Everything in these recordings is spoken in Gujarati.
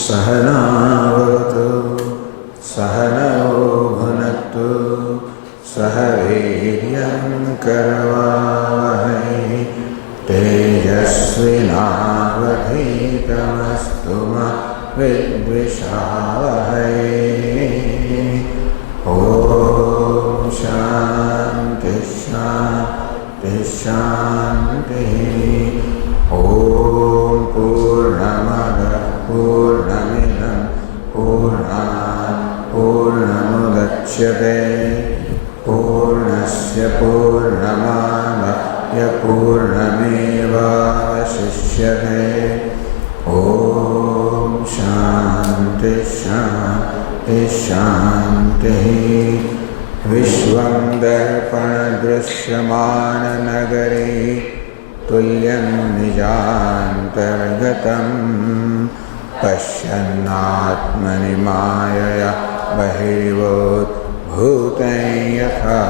सहनावतु सहनौ भुनक्तु सह वीर्यं करवावहै तेजस्विनावधीतमस्तु मा विद्विषावहै। ॐ शान्ति शान्ति शान्तिः। ॐ पूर्णमदः पूर्णमिदं पूर्णात् पूर्णमुदच्यते पूर्णस्य पूर्णमादाय पूर्णमेवावशिष्यते। ॐ शान्ति शान्ति शान्तिः। विश्वं दर्पणदृश्यमाननगरे तुल्यं निजान्तर्गतं पश्यन्नात्मनि मायया बहिर्भूतं यथा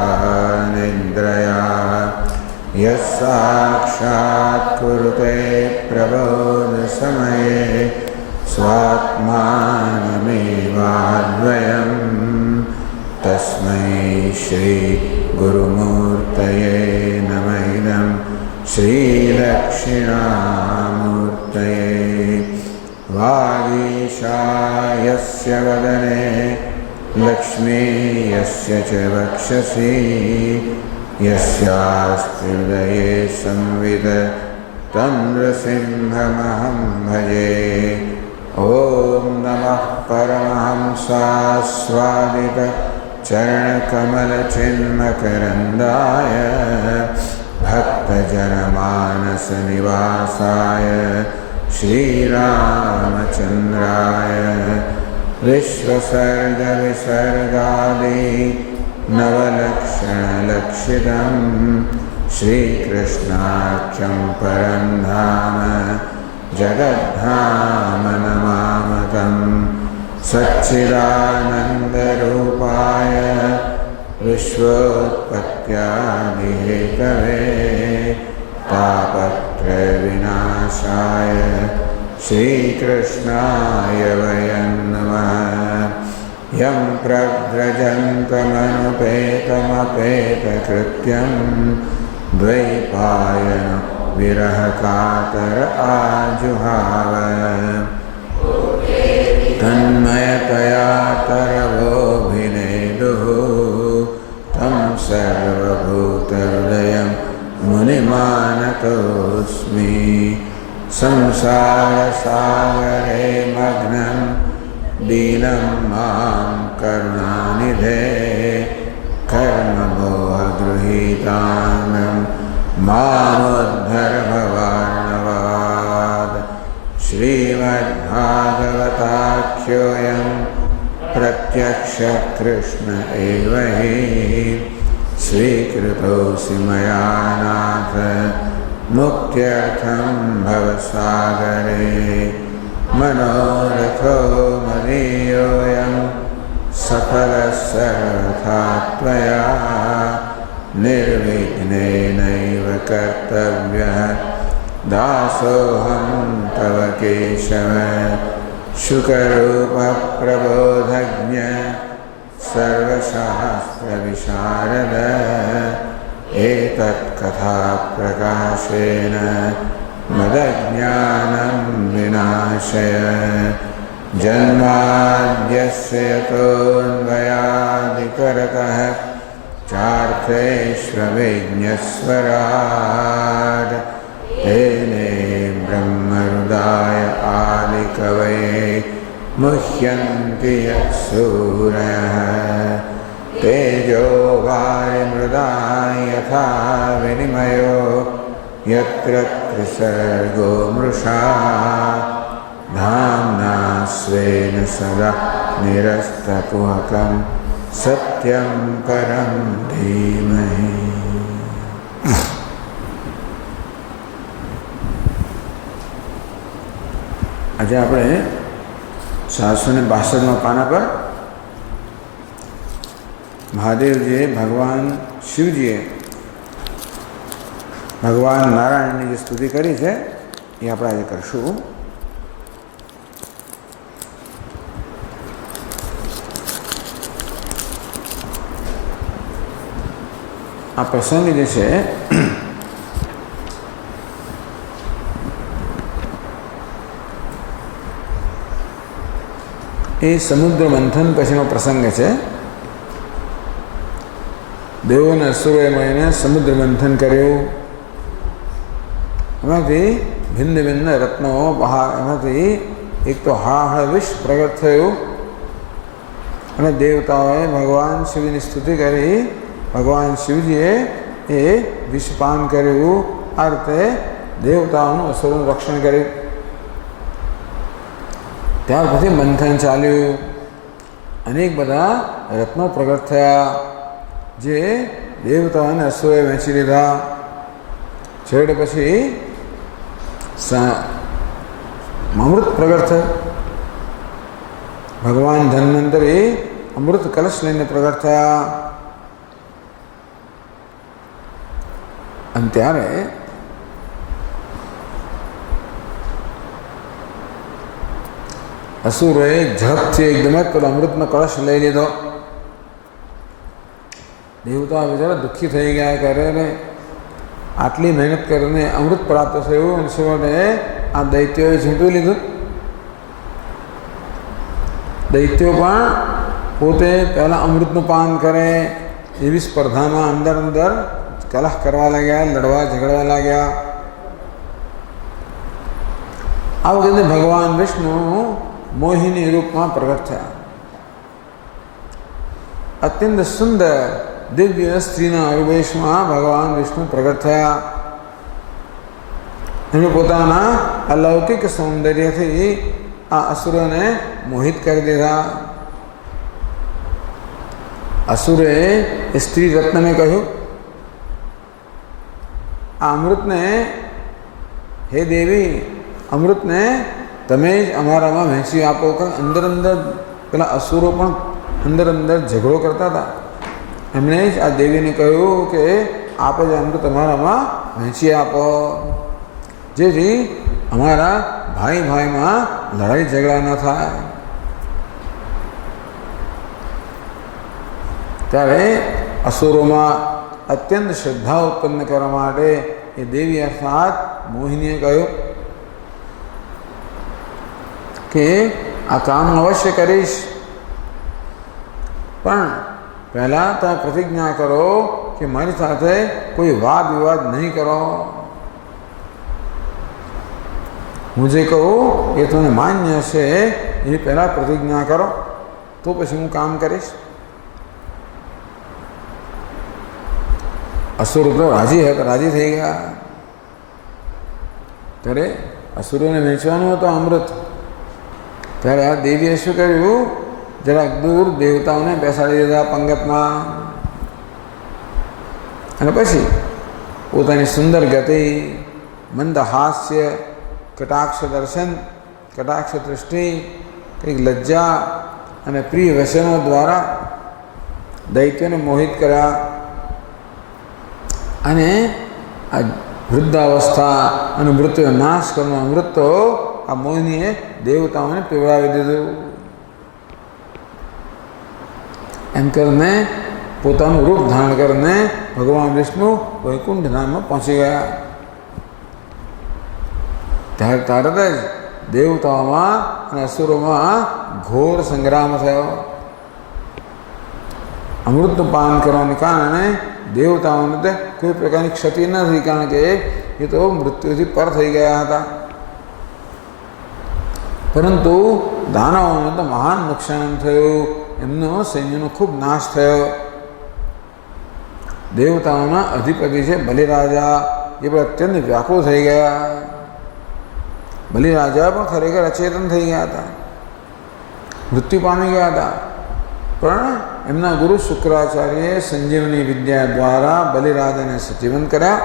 निद्रया यः साक्षात् कुरुते प्रबोधसमये स्वात्मानमेवाद्वयं तस्मै श्रीगुरुमूर्तये नमः। इदं श्रीदक्षिणामूर्तये। वागीशायस्य वदने लक्ष्मी यस्य च वक्षसि यस्यास्ति हृदये संविद तं नृसिंहमहं भजे। ॐ नमः परमहंसास्वादित चरणकमलचिन्मकरन्दाय भक्तजनमानसनिवासाय श्रीरामचन्द्राय विश्वसर्गविसर्गादि नवलक्षणलक्षितं श्रीकृष्णाख्यं परं धाम जगद्धाम नमामतं। सच्चिदानन्दरूपाय विश्वोत्पत्त्यादिहेतवे तापत्रयविनाशाय श्रीकृष्णाय वयं नमः। यं प्रव्रजन्तमनुपेतमपेतकृत्यं द्वैपायनो विरहकातर आजुहाव तन्मयतया तरवोऽभिनेदुः तं सर्वभूतहृदयं मुनिमानतोऽस्मि। संसारसागरे मग्नं दीनं मां करुणानिधे कर्ममोहगृहीतानं मामुद्धर भवार्णवात्। श्रीमद्भागवताख्योऽयं प्रत्यक्षः कृष्ण एव हि स्वीकृतोऽसि मया नाथ मुक्त्यर्थं भवसागरे। मनोरथो मदीयोऽयं सफलः सर्वथा त्वया निर्विघ्नेनैव कर्तव्यः दासोऽहं तव केशव। शुकरूपः प्रबोधज्ञ सर्वशास्त्रविशारद एतत्कथाप्रकाशेन मदज्ञानं विनाशय। जन्माद्यस्य यतोऽन्वयादिकरतः चार्थेष्वभिज्ञस्वराट् तेने ब्रह्महृदाय आदिकवये मुह्यन्ति यत्सूरयः। तेजो वायुमृदा यथा विनिमयो यत्र त्रिसर्गो मृषा धाम्ना स्वेन सदा निरस्तकुहकं सत्यं परं धीमहि। આજે આપણે 762 પાના પર મહાદેવજીએ ભગવાન શિવજીએ ભગવાન નારાયણની જે સ્તુતિ કરી છે એ આપણે આજે કરશું. આ પ્રસંગ જે છે એ સમુદ્ર મંથન પછીનો પ્રસંગ છે. દેવોને અસુરોએ મળીને સમુદ્ર મંથન કર્યું. એમાંથી ભિન્ન ભિન્ન રત્નો એમાંથી એક તો હાહળ વિષ પ્રગટ થયું અને દેવતાઓએ ભગવાન શિવની સ્તુતિ કરી. ભગવાન શિવજીએ એ વિષપાન કર્યું. આ રીતે દેવતાઓનું અસુરોનું રક્ષણ કર્યું. ત્યાર પછી મંથન ચાલ્યું. અનેક બધા રત્નો પ્રગટ થયા જે દેવતાઓને અસુરોએ વહેંચી લીધા. છેવટે પછી અમૃત પ્રગટ થયું. ભગવાન ધન્વંતરી અમૃત કલશ લઈને પ્રગટ થયા. અને ત્યારે અસુરોએ ઝડપથી એકદમ જ પેલો અમૃતનો કળશ લઈ લીધો. દેવતા બિચારા દુઃખી થઈ ગયા. કરે ને આટલી મહેનત કરીને અમૃત પ્રાપ્ત થયું અને છેવટે આ દૈત્યોએ ઝૂંટવી લીધું. દૈત્યો પણ પોતે પહેલાં અમૃતનું પાન કરે એવી સ્પર્ધામાં અંદર અંદર કલહ કરવા લાગ્યા, લડવા ઝઘડવા લાગ્યા. આ વખતે ભગવાન વિષ્ણુ મોહિની રૂપમાં પ્રગટ થયા. અત્યંત સુંદર દિવ્ય સ્ત્રીના અરુવેશમાં ભગવાન વિષ્ણુ પ્રગટ થયા. એમણે પોતાના અલૌકિક સૌંદર્યથી આ અસુરોને મોહિત કરી દીધા. અસુરે એ સ્ત્રી રત્નને કહ્યું, આ અમૃતને, હે દેવી, અમૃતને તમે જ અમારામાં વહેંચી આપો. કારણ અંદર અંદર પેલા અસુરો પણ અંદર અંદર ઝઘડો કરતા હતા. એમણે જ આ દેવીને કહ્યું કે આપે જ અમૃત અમારામાં વહેંચી આપો, જેથી અમારા ભાઈ ભાઈમાં લડાઈ ઝઘડા ન થાય. ત્યારે અસુરોમાં અત્યંત શ્રદ્ધા ઉત્પન્ન કરવા માટે એ દેવી અર્થાત મોહિનીએ કહ્યું કે આ કામ અવશ્ય કરીશ, પણ પહેલાં તમે પ્રતિજ્ઞા કરો કે મારી સાથે કોઈ વાદ વિવાદ નહીં કરો. હું જે કહું એ તમને માન્ય હશે એ પહેલાં પ્રતિજ્ઞા કરો, તો પછી હું કામ કરીશ. અસુરો તો રાજી થઈ ગયા. ત્યારે અસુરોને વહેંચવાનું હતું અમૃત. ત્યારે આ દેવીએ શું કર્યું, જરાક દૂર દેવતાઓને બેસાડી દીધા પંગતમાં. અને પછી પોતાની સુંદર ગતિ, મંદ હાસ્ય, કટાક્ષ દર્શન, કટાક્ષ દૃષ્ટિ, કંઈક લજ્જા અને પ્રિય વ્યસનો દ્વારા દૈત્યને મોહિત કર્યા. અને આ વૃદ્ધાવસ્થા અને મૃત્યુનો નાશ કરવાનો અમૃત તો આ મોહિનીએ દેવતાઓને પીવડાવી દીધું. એમ કરીને પોતાનું રૂપ ધારણ કરીને ભગવાન વિષ્ણુ વૈકુંઠ ધામમાં પહોંચી ગયા. ત્યારે તરત જ દેવતાઓમાં અને અસુરોમાં ઘોર સંગ્રામ થયો. અમૃતનું પાન કરવાને કારણે દેવતાઓને તો કોઈ પ્રકારની ક્ષતિ ન થઈ, કારણ કે એ તો મૃત્યુથી પર થઈ ગયા હતા. પરંતુ દાનવોને તો મહાન નુકસાન થયું. એમનો સૈન્યનો ખૂબ નાશ થયો. દેવતાઓના અધિપતિ છે બલિરાજા, એ પણ અત્યંત વ્યાકુળ થઈ ગયા. બલિરાજા પણ ખરેખર અચેતન થઈ ગયા હતા, મૃત્યુ પામી ગયા હતા. પણ એમના ગુરુ શુક્રાચાર્યએ સંજીવની વિદ્યા દ્વારા બલિરાજાને સજીવન કર્યા.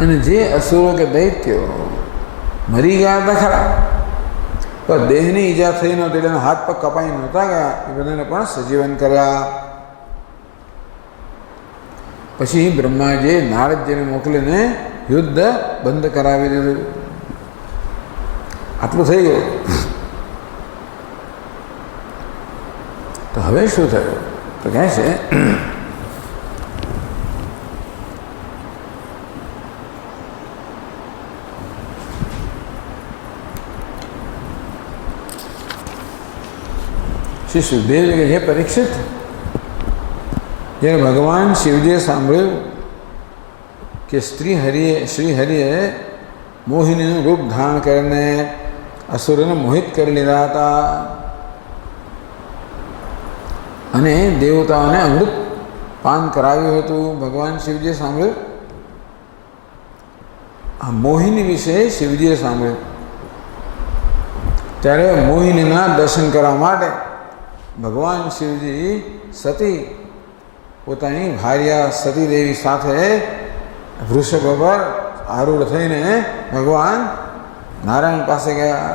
અને જે અસુરો કે દૈત્યો મરી ગયા હતા ખરા, પણ દેહની ઈજા થઈ નહોતી, એટલે હાથ પગ કપાઈ નહોતા ગયા, એ બધાને પણ સજીવન કર્યા. પછી બ્રહ્માજીએ નારદજીને મોકલીને યુદ્ધ બંધ કરાવી દીધું. આટલું થઈ ગયું. તો હવે શું થયું? તો કહે છે શ્રી સુખદેવ કે હે પરીક્ષિત, જ્યારે ભગવાન શિવજીએ સાંભળ્યું કે શ્રી હરિએ મોહિનીનું રૂપ ધારણ કરીને અસુરોને મોહિત કરી લીધા હતા અને દેવતાઓને અમૃત પાન કરાવ્યું હતું, ભગવાન શિવજીએ સાંભળ્યું. આ મોહિની વિશે શિવજીએ સાંભળ્યું ત્યારે મોહિનીના દર્શન કરવા માટે ભગવાન શિવજી સતી પોતાની ભાર્યા સતી દેવી સાથે વૃષભ પર આરૂઢ થઈને ભગવાન નારાયણ પાસે ગયા.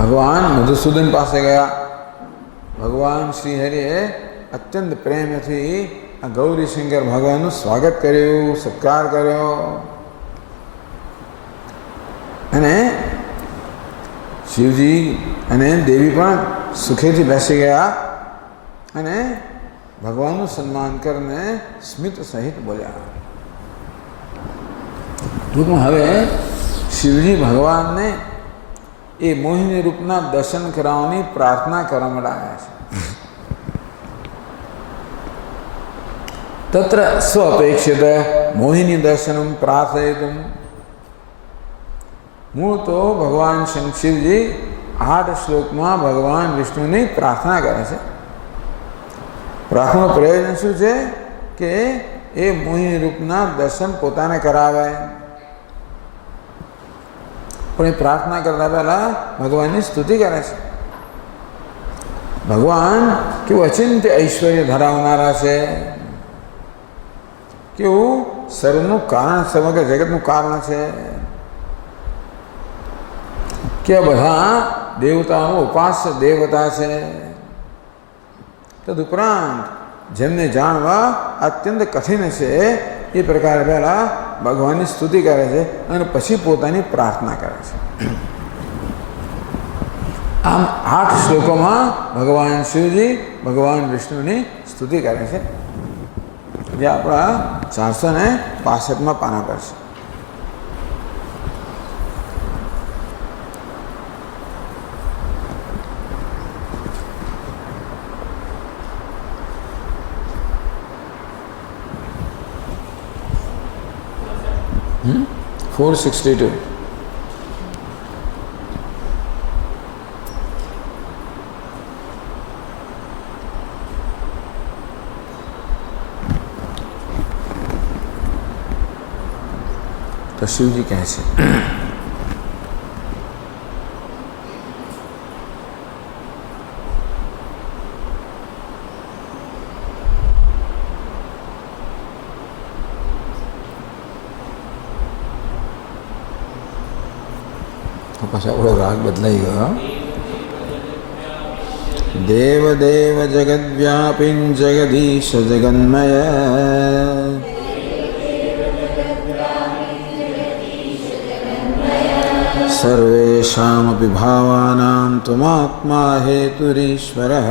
ભગવાન મધુસૂદન પાસે ગયા. ભગવાન શ્રી હરિએ અત્યંત પ્રેમથી આ ગૌરીશંકર ભગવાનનું સ્વાગત કર્યું, સત્કાર કર્યો અને શિવજી અને દેવી પણ સુખેથી બેસી ગયા અને ભગવાનનું સન્માન કરીને સ્મિત સહિત બોલ્યા. ટૂંકમાં હવે શિવજી ભગવાનને એ મોહિની રૂપના દર્શન કરાવવાની પ્રાર્થના કરવા માટે આવ્યા છે. તત્ર સ્વઅપેક્ષિત મોહિની દર્શનમ પ્રાર્થયિતુમ. મૂળ તો ભગવાન શિવજી 8 શ્લોકમાં ભગવાન વિષ્ણુની પ્રાર્થના કરે છે. પ્રાર્થનાનું પ્રયોજન શું છે કે એ મોહિની રૂપના દર્શન પોતાને કરાવે. પણ એ પ્રાર્થના કરતા પહેલા ભગવાનની સ્તુતિ કરે છે. ભગવાન કેવું અચિંત્ય ઐશ્વર્ય ધરાવનારા છે, કેવું સર્વનું કારણ, સમગ્ર જગતનું કારણ છે, કે બધા દેવતાઓનું ઉપાસ્ય દેવતા છે. તદુપરાંત જેમને જાણવા અત્યંત કઠિન છે એ પ્રકારે પહેલાં ભગવાનની સ્તુતિ કરે છે અને પછી પોતાની પ્રાર્થના કરે છે. આમ 8 શ્લોકોમાં ભગવાન શિવજી ભગવાન વિષ્ણુની સ્તુતિ કરે છે, જે આપણા 465 પાના પર છે. Hmm? 462. तो शिव जी कहे છે पास આપણો રાગ બદલાઈ ગયો. દેવ દેવ જગદ્વ્યાપિન જગદીશ જગન્મય સર્વેષામપિ ભાવાનાં ત્વમાત્મા હેતુરીશ્વરઃ.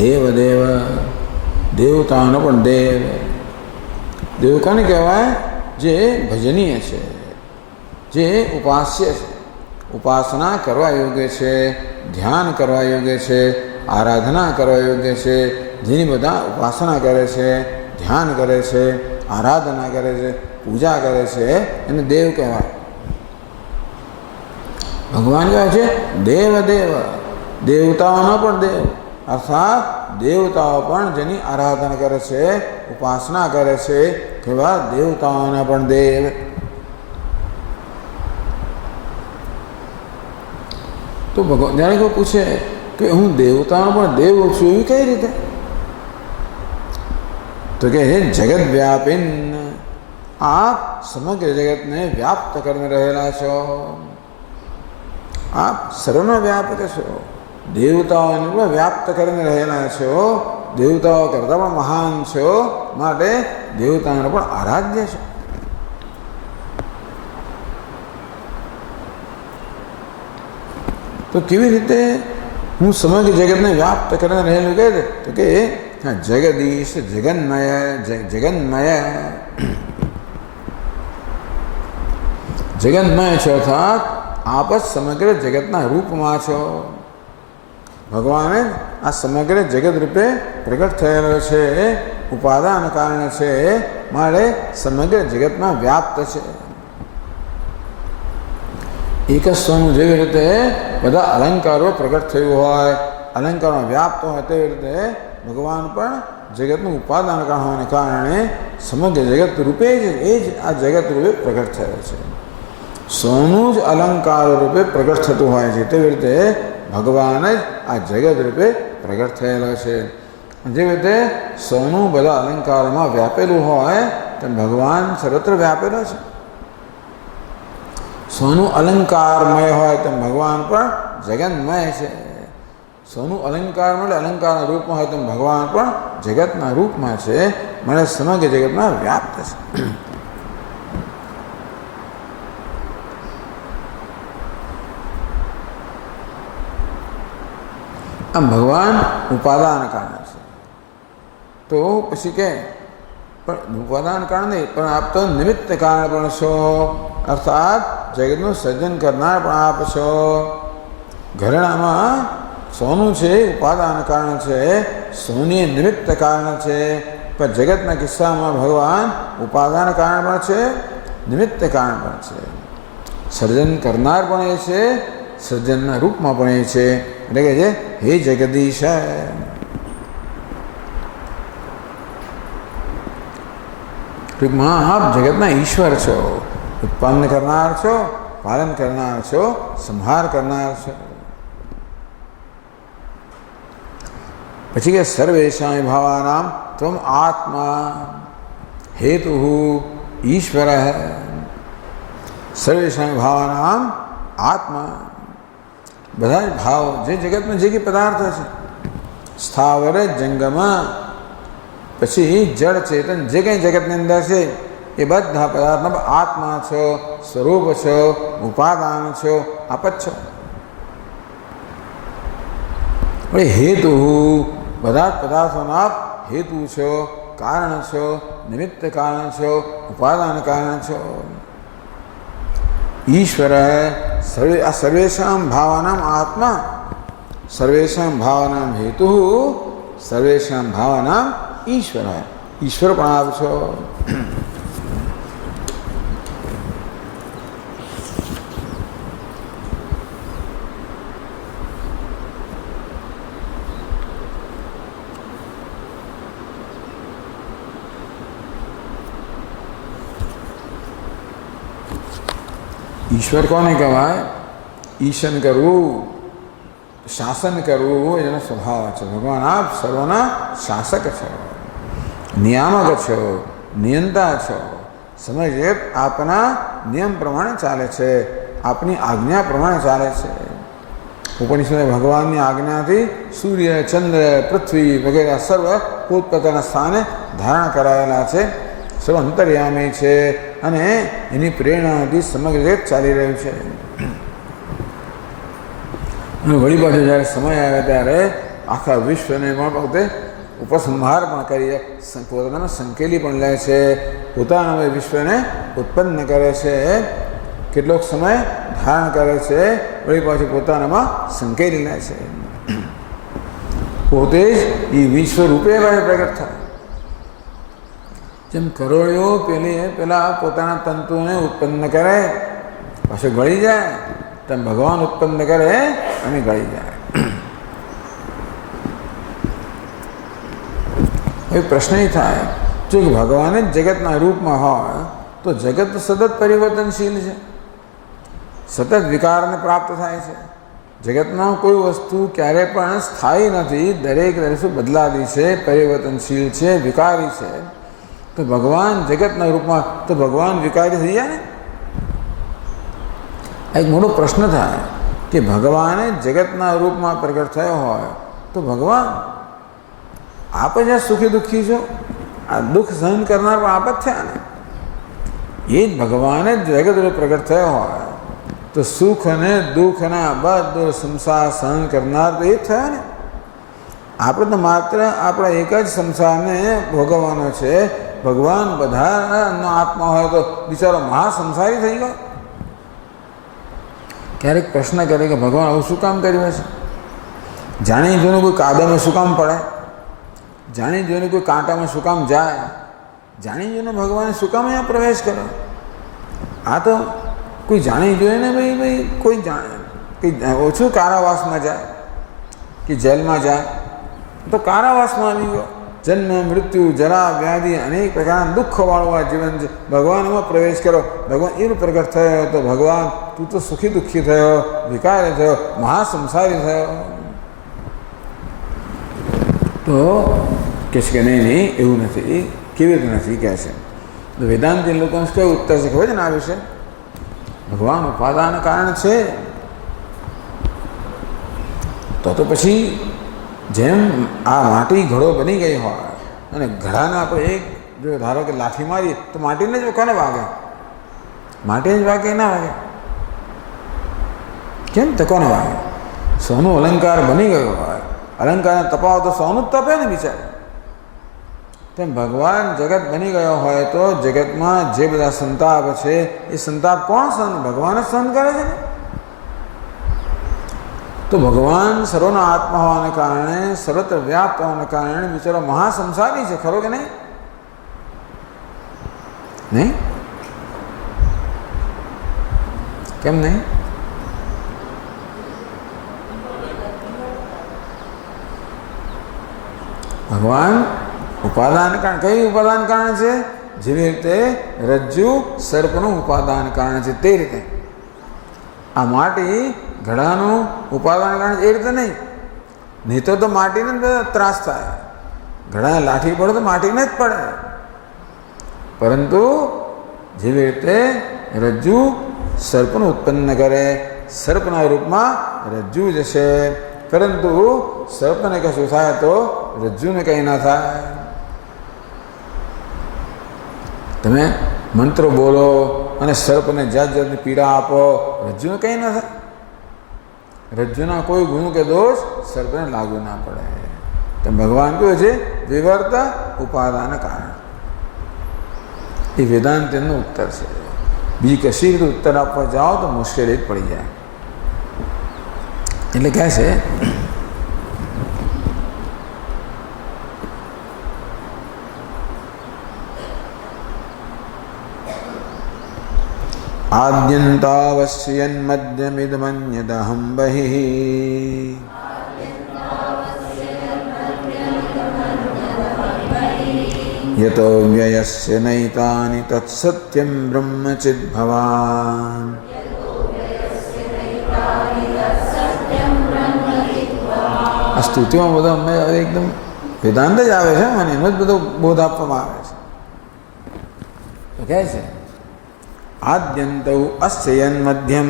દેવ દેવ દેવતાનો પણ દેવ. દેવ કોને કહેવાય? જે ભજનીય છે, જે ઉપાસ્ય છે, ઉપાસના કરવા યોગ્ય છે, ધ્યાન કરવા યોગ્ય છે, આરાધના કરવા યોગ્ય છે, જેની બધા ઉપાસના કરે છે, ધ્યાન કરે છે, આરાધના કરે છે, પૂજા કરે છે, એને દેવ કહેવાય. ભગવાન કહેવાય છે દેવ દેવ, દેવતાઓનો પણ દેવ, અર્થાત દેવતાઓ પણ જેની આરાધના કરે છે, ઉપાસના કરે છે, તેવા દેવતાઓના પણ દેવ. તો ભગવાન જ્યારે કોઈ પૂછે કે હું દેવતાનો પણ દેવ છું, એવી કઈ રીતે? તો કે હે જગત વ્યાપીન, આપ સમગ્ર જગતને વ્યાપ્ત કરીને રહેલા છો, આપ સર્વનો વ્યાપક છો, દેવતાઓને પણ વ્યાપ્ત કરીને રહેલા છો, દેવતાઓ કરતાં પણ મહાન છો, માટે દેવતાઓને પણ આરાધ્ય છો. તો કેવી રીતે હું સમગ્ર જગતને વ્યાપ્ત કરીને રહેલું કહે છે? તો કે જગદીશ જગન્મય જગન્મય જગન્મય છો અર્થાત આપ જ સમગ્ર જગતના રૂપમાં છો. ભગવાન આ સમગ્ર જગત રૂપે પ્રગટ થયેલો છે, ઉપાદાન કારણ છે, માટે સમગ્ર જગતમાં વ્યાપ્ત છે. એક જ સોનું જેવી રીતે બધા અલંકારો પ્રગટ થયું હોય, અલંકારમાં વ્યાપ્ત હોય, તેવી રીતે ભગવાન પણ જગતનું ઉપાદાન કારણ હોવાને કારણે સમગ્ર જગત રૂપે જ એ જ આ જગત રૂપે પ્રગટ થયો છે. સોનું જ અલંકાર રૂપે પ્રગટ થતું હોય છે, તેવી રીતે ભગવાન જ આ જગત રૂપે પ્રગટ થયેલો છે. જેવી રીતે સોનું બધા અલંકારોમાં વ્યાપેલું હોય તેમ ભગવાન સર્વત્ર વ્યાપેલો છે. સોનું અલંકારમય હોય તેમ ભગવાન પણ જગન્મય છે. સોનું અલંકાર મળે અલંકારના રૂપમાં હોય તેમ ભગવાન પણ જગતના રૂપમાં છે, મળે સમગ્ર જગતમાં વ્યાપ્ત છે. આમ ભગવાન ઉપાદાન કારણ છે. તો પછી કે પણ ઉપાદાન કારણ નહીં, પણ આપ તો નિમિત્ત કારણ પણ છો, અર્થાત જગતનું સર્જન કરનાર પણ આપ છો. ઘરેણામાં સોનું છે ઉપાદાન કારણ છે, સોની નિમિત્ત કારણ છે, પણ જગતના કિસ્સામાં ભગવાન ઉપાદાન કારણ પણ છે, નિમિત્ત કારણ પણ છે. સર્જન કરનાર પણ એ છે, સર્જનના રૂપમાં પણ એ છે. એટલે કે છે હે જગદીશ, ટૂંકમાં આપ જગતના ઈશ્વર છો, ઉત્પન્ન કરનાર છો, પાલન કરનાર છો, સંહાર કરનાર છો. પછી કે સર્વેષાં ભાવાનામ ત્વમ આત્મા હેતુ ઈશ્વર. સર્વેષાં ભાવાનામ આત્મા, બધા જ ભાવ જે જગતમાં જે કંઈ પદાર્થો છે, સ્થાવર જંગમ પછી જળ ચેતન જે કંઈ જગતની અંદર છે એ બધા પદાર્થમાં આત્મા છો, સ્વરૂપ છો, ઉપાદાન છો, આપ જ છો. હેતુ બધા જ પદાર્થોના આપ હેતુ છો, કારણ છો, નિમિત્ત કારણ છો, ઉપાદાન કારણ છો. ઈશ્વર આ સર્વેષાં ભાવાનામ આત્મા, સર્વેષાં ભાવાનામ હેતુ, સર્વેષાં ભાવાનામ ઈશ્વર. ઈશ્વર પણ આપ છો. ઈશ્વર કોને કહેવાય? ઈશન કરવું, શાસન કરવું એનો સ્વભાવ છે. ભગવાન આપ સર્વના શાસક છો, નિયામક છો, નિયંતા છો. સમય જગત આપના નિયમ પ્રમાણે ચાલે છે, આપની આજ્ઞા પ્રમાણે ચાલે છે. ઉપનિષદ ભગવાનની આજ્ઞાથી સૂર્ય, ચંદ્ર, પૃથ્વી વગેરે સર્વ પોતપોતાના સ્થાને ધારણ કરાયેલા છે, સર્વ અંતર્યામી છે, અને એની પ્રેરણાથી સમગ્ર જગત ચાલી રહ્યું છે. અને વળી પાછું જ્યારે સમય આવે ત્યારે આખા વિશ્વને પણ પોતે ઉપસંહાર પણ કરી, પોતાનામાં સંકેલી પણ લે છે, પોતાના વિશ્વને ઉત્પન્ન કરે છે. કેટલોક સમય ધારણ કરે છે, વળી પાછું પોતાનામાં સંકેલી લે છે. પોતે જ એ વિશ્વ રૂપે પ્રગટ થાય. જેમ કરોળીઓ પેલા પોતાના તંતુને ઉત્પન્ન કરે, પાછું ગળી જાય, તેમ ભગવાન ઉત્પન્ન કરે અને ગળી જાય. હવે પ્રશ્ન એ થાય, જો ભગવાન જ જગતના રૂપમાં હોય તો જગત સતત પરિવર્તનશીલ છે, સતત વિકારને પ્રાપ્ત થાય છે. જગતમાં કોઈ વસ્તુ ક્યારે પણ સ્થાયી નથી, દરેક વસ્તુ બદલાતી છે, પરિવર્તનશીલ છે, વિકારી છે. તો ભગવાન જગતના રૂપમાં, તો ભગવાન વિકારી થઈ જાય ને? એક મોટો પ્રશ્ન થાય કે ભગવાન જગતના રૂપમાં પ્રગટ થયો હોય તો ભગવાન આપ જ સુખી દુઃખી છો, આ દુઃખ સહન કરનાર પણ આપ જ થયા ને. એ જ ભગવાન જ જગત રૂપે પ્રગટ થયો હોય તો સુખ અને દુઃખના બધો સંસાર સહન કરનાર તો એ જ થયા ને. આપણે તો માત્ર આપણા એક જ સંસારને ભોગવવાનો છે. ભગવાન બધાનો આત્મા હોય તો બિચારો મહાસંસારી થઈ ગયો. ક્યારેક પ્રશ્ન કરે કે ભગવાન આવું શું કામ કર્યું છે? જાણી જોઈને કોઈ કાદવમાં શું કામ પડે? જાણી જોઈને કોઈ કાંટામાં શું કામ જાય? જાણી જોઈને ભગવાને શું કામ અહીંયા પ્રવેશ કર્યો? આ તો કોઈ જાણી જોઈને ભાઈ કોઈ જાણે કંઈ ઓછું કારાવાસમાં જાય કે જેલમાં જાય તો કારાવાસમાં આવી ગયો. જન્મ મૃત્યુ જરા વ્યાધિ અનેક પ્રકારના દુઃખવાળું આ જીવન છે. ભગવાનમાં પ્રવેશ કર્યો, ભગવાન એવું પ્રગટ થયો તો ભગવાન તું તો સુખી દુઃખી થયો, વિકારી થયો, મહાસંસારી થયો. તો કહે છે કે નહીં એવું નથી. કેવી રીતે નથી કહે છે? તો વેદાંતિ લોકોને કયો ઉત્તર છે ખબર છે ને આ વિશે? ભગવાન ઉપાદાન કારણ છે. તો પછી જેમ આ માટી ઘડો બની ગઈ હોય અને ઘડાને આપણે એક જો ધારો કે લાઠી મારીએ તો માટીને જ કોને વાગે? માટી જ વાગે ના વાગે? કેમ તો કોને વાગે? સોનું અલંકાર બની ગયો હોય, અલંકારને તપાવો તો સોનું જ તપે ને બિચારે. તેમ ભગવાન જગત બની ગયો હોય તો જગતમાં જે બધા સંતાપ છે એ સંતાપ કોણ સહન? ભગવાન જ સહન કરે છે ને. તો ભગવાન સર્વનો આત્મા હોવાને કારણે, સર્વત્ર વ્યાપ્ત હોવાને કારણે બિચારો મહાસંસારી છે. ખરો કે નહીં? નહીં? કેમ નહીં? ભગવાન ઉપાદાન કારણ. કઈ ઉપાદાન કારણ છે? જેવી રીતે રજ્જુ સર્પનું ઉપાદાન કારણ છે તે રીતે આ માટી ઘડાનું ઉપાદાન કારણ એ રીતે નહીં. નહીં તો માટીને જ ત્રાસ થાય. ઘડાને લાઠી પડે તો માટીને જ પડે. પરંતુ જેવી રીતે રજ્જુ સર્પનું ઉત્પન્ન કરે, સર્પના રૂપમાં રજ્જુ જશે, પરંતુ સર્પને કશું થાય તો રજ્જુને કંઈ ના થાય. તમે મંત્રો બોલો અને સર્પને જાત જાતની પીડા આપો, રજ્જુને કંઈ ના થાય. રજ્જુના કોઈ ગુણ કે દોષ સર્પને લાગુ ના પડે. તો ભગવાન કહ્યું છે વિવર્ત ઉપાદાન કારણ. એ વેદાંતનો ઉત્તર છે. બીજી કશી રીતે ઉત્તર આપવા જાઓ તો મુશ્કેલી જ પડી જાય. એટલે કહે છે આદ્યંતાવશ્યન મધ્યમિદમન્યદહં બહિઃ યતો વ્યયસ્ય નૈતાનિ તત્સત્યં બ્રહ્મચિદ્ભવાન. આ સ્તુતિમાં બધો અમે એકદમ વેદાંત જ આવે છે અને એનો જ બધો બોધ આપવામાં આવે છે. તો કહે છે આદ્યંતૌ અસ્યન મધ્યમ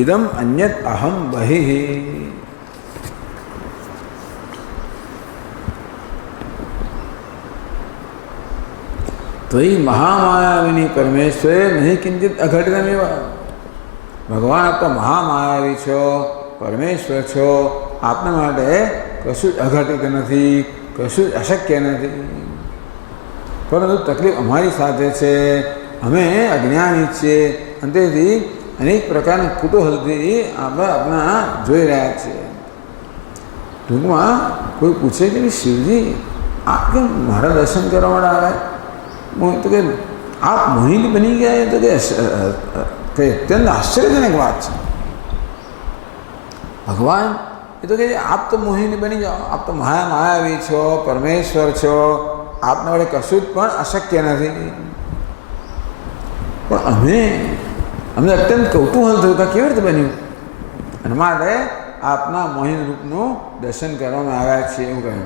ઇદમ અન્યત અહમ બહિઃ. તો એ મહામાયાવીની પરમેશ્વરે નહીં કિંચિત અઘટિતમેવ. ભગવાન આપ તો મહામાયાવી છો, પરમેશ્વર છો, આપના માટે કશું જ અઘટિત નથી, કશું જ અશક્ય નથી. પરંતુ તકલીફ અમારી સાથે છે, અમે અજ્ઞાની છીએ અને તેથી અનેક પ્રકારના કુતૂહલથી આપણે આપણા જોઈ રહ્યા છીએ. ટૂંકમાં કોઈ પૂછે કે શિવજી આપ કેમ મારા દર્શન કરવા માટે આવ્યા? તો કે આપ મોહિત બની ગયા. તો કે અત્યંત આશ્ચર્યજનક વાત છે. ભગવાન એ તો કે આપ તો મોહિની બની જાઓ, આપ તો માયાવી છો, પરમેશ્વર છો, આપના વડે કશું જ પણ અશક્ય નથી. પણ અમને અત્યંત કૌતૂહલ થયું કે કેવી રીતે બન્યું, અને માટે આપના મોહિન રૂપનું દર્શન કરવામાં આવ્યા છીએ એવું કહ્યું.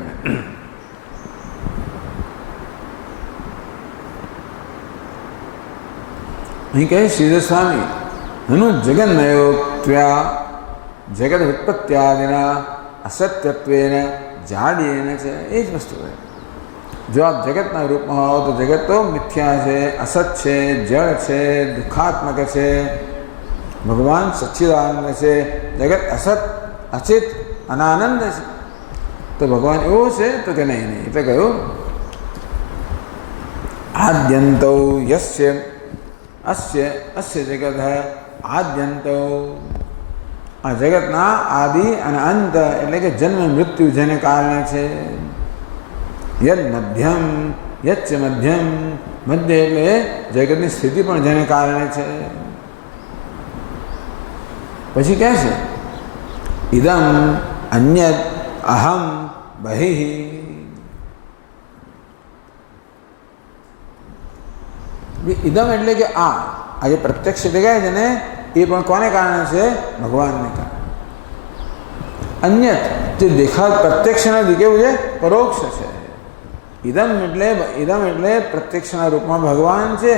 અહીં કહે શ્રીધર સ્વામી નનુ જગન્મયોક્ત્યા જગત ઉત્પત્ત્યાદિના અસત્યત્વેન જાડ્યેન છે. એ જ વસ્તુ છે. જો આપ જગતના રૂપમાં હો તો જગત તો મિથ્યા છે, અસત છે, જળ છે, દુઃખાત્મક છે. ભગવાન સચ્ચિદાનંદ છે, જગત અસત અચિત અનાનંદ છે. તો તો ભગવાન એવો છે? તો કે નહીં નહીં. એટલે કહ્યું આદ્યંતો યસ્ય અસ્ય અસ્ય જગત આદ્યંતો, આ જગતના આદિ અને અંત એટલે કે જન્મ મૃત્યુ જેને કારણે છે. યદ મધ્યમ યચ્ચ મધ્યમ, મધ્ય એટલે જગતની સ્થિતિ પણ જેને કારણે છે. પછી કહે છે ઇદમ અન્યત અહમ બહિઃ. ઇદમ એટલે કે આ જે પ્રત્યક્ષ દેખાય છે ને એ પણ કોને કારણે છે? ભગવાનને કારણે. અન્યત જે દેખાત પ્રત્યક્ષ નથી, કેવું છે? પરોક્ષ છે. ઇદમ એટલે પ્રત્યક્ષના રૂપમાં ભગવાન છે.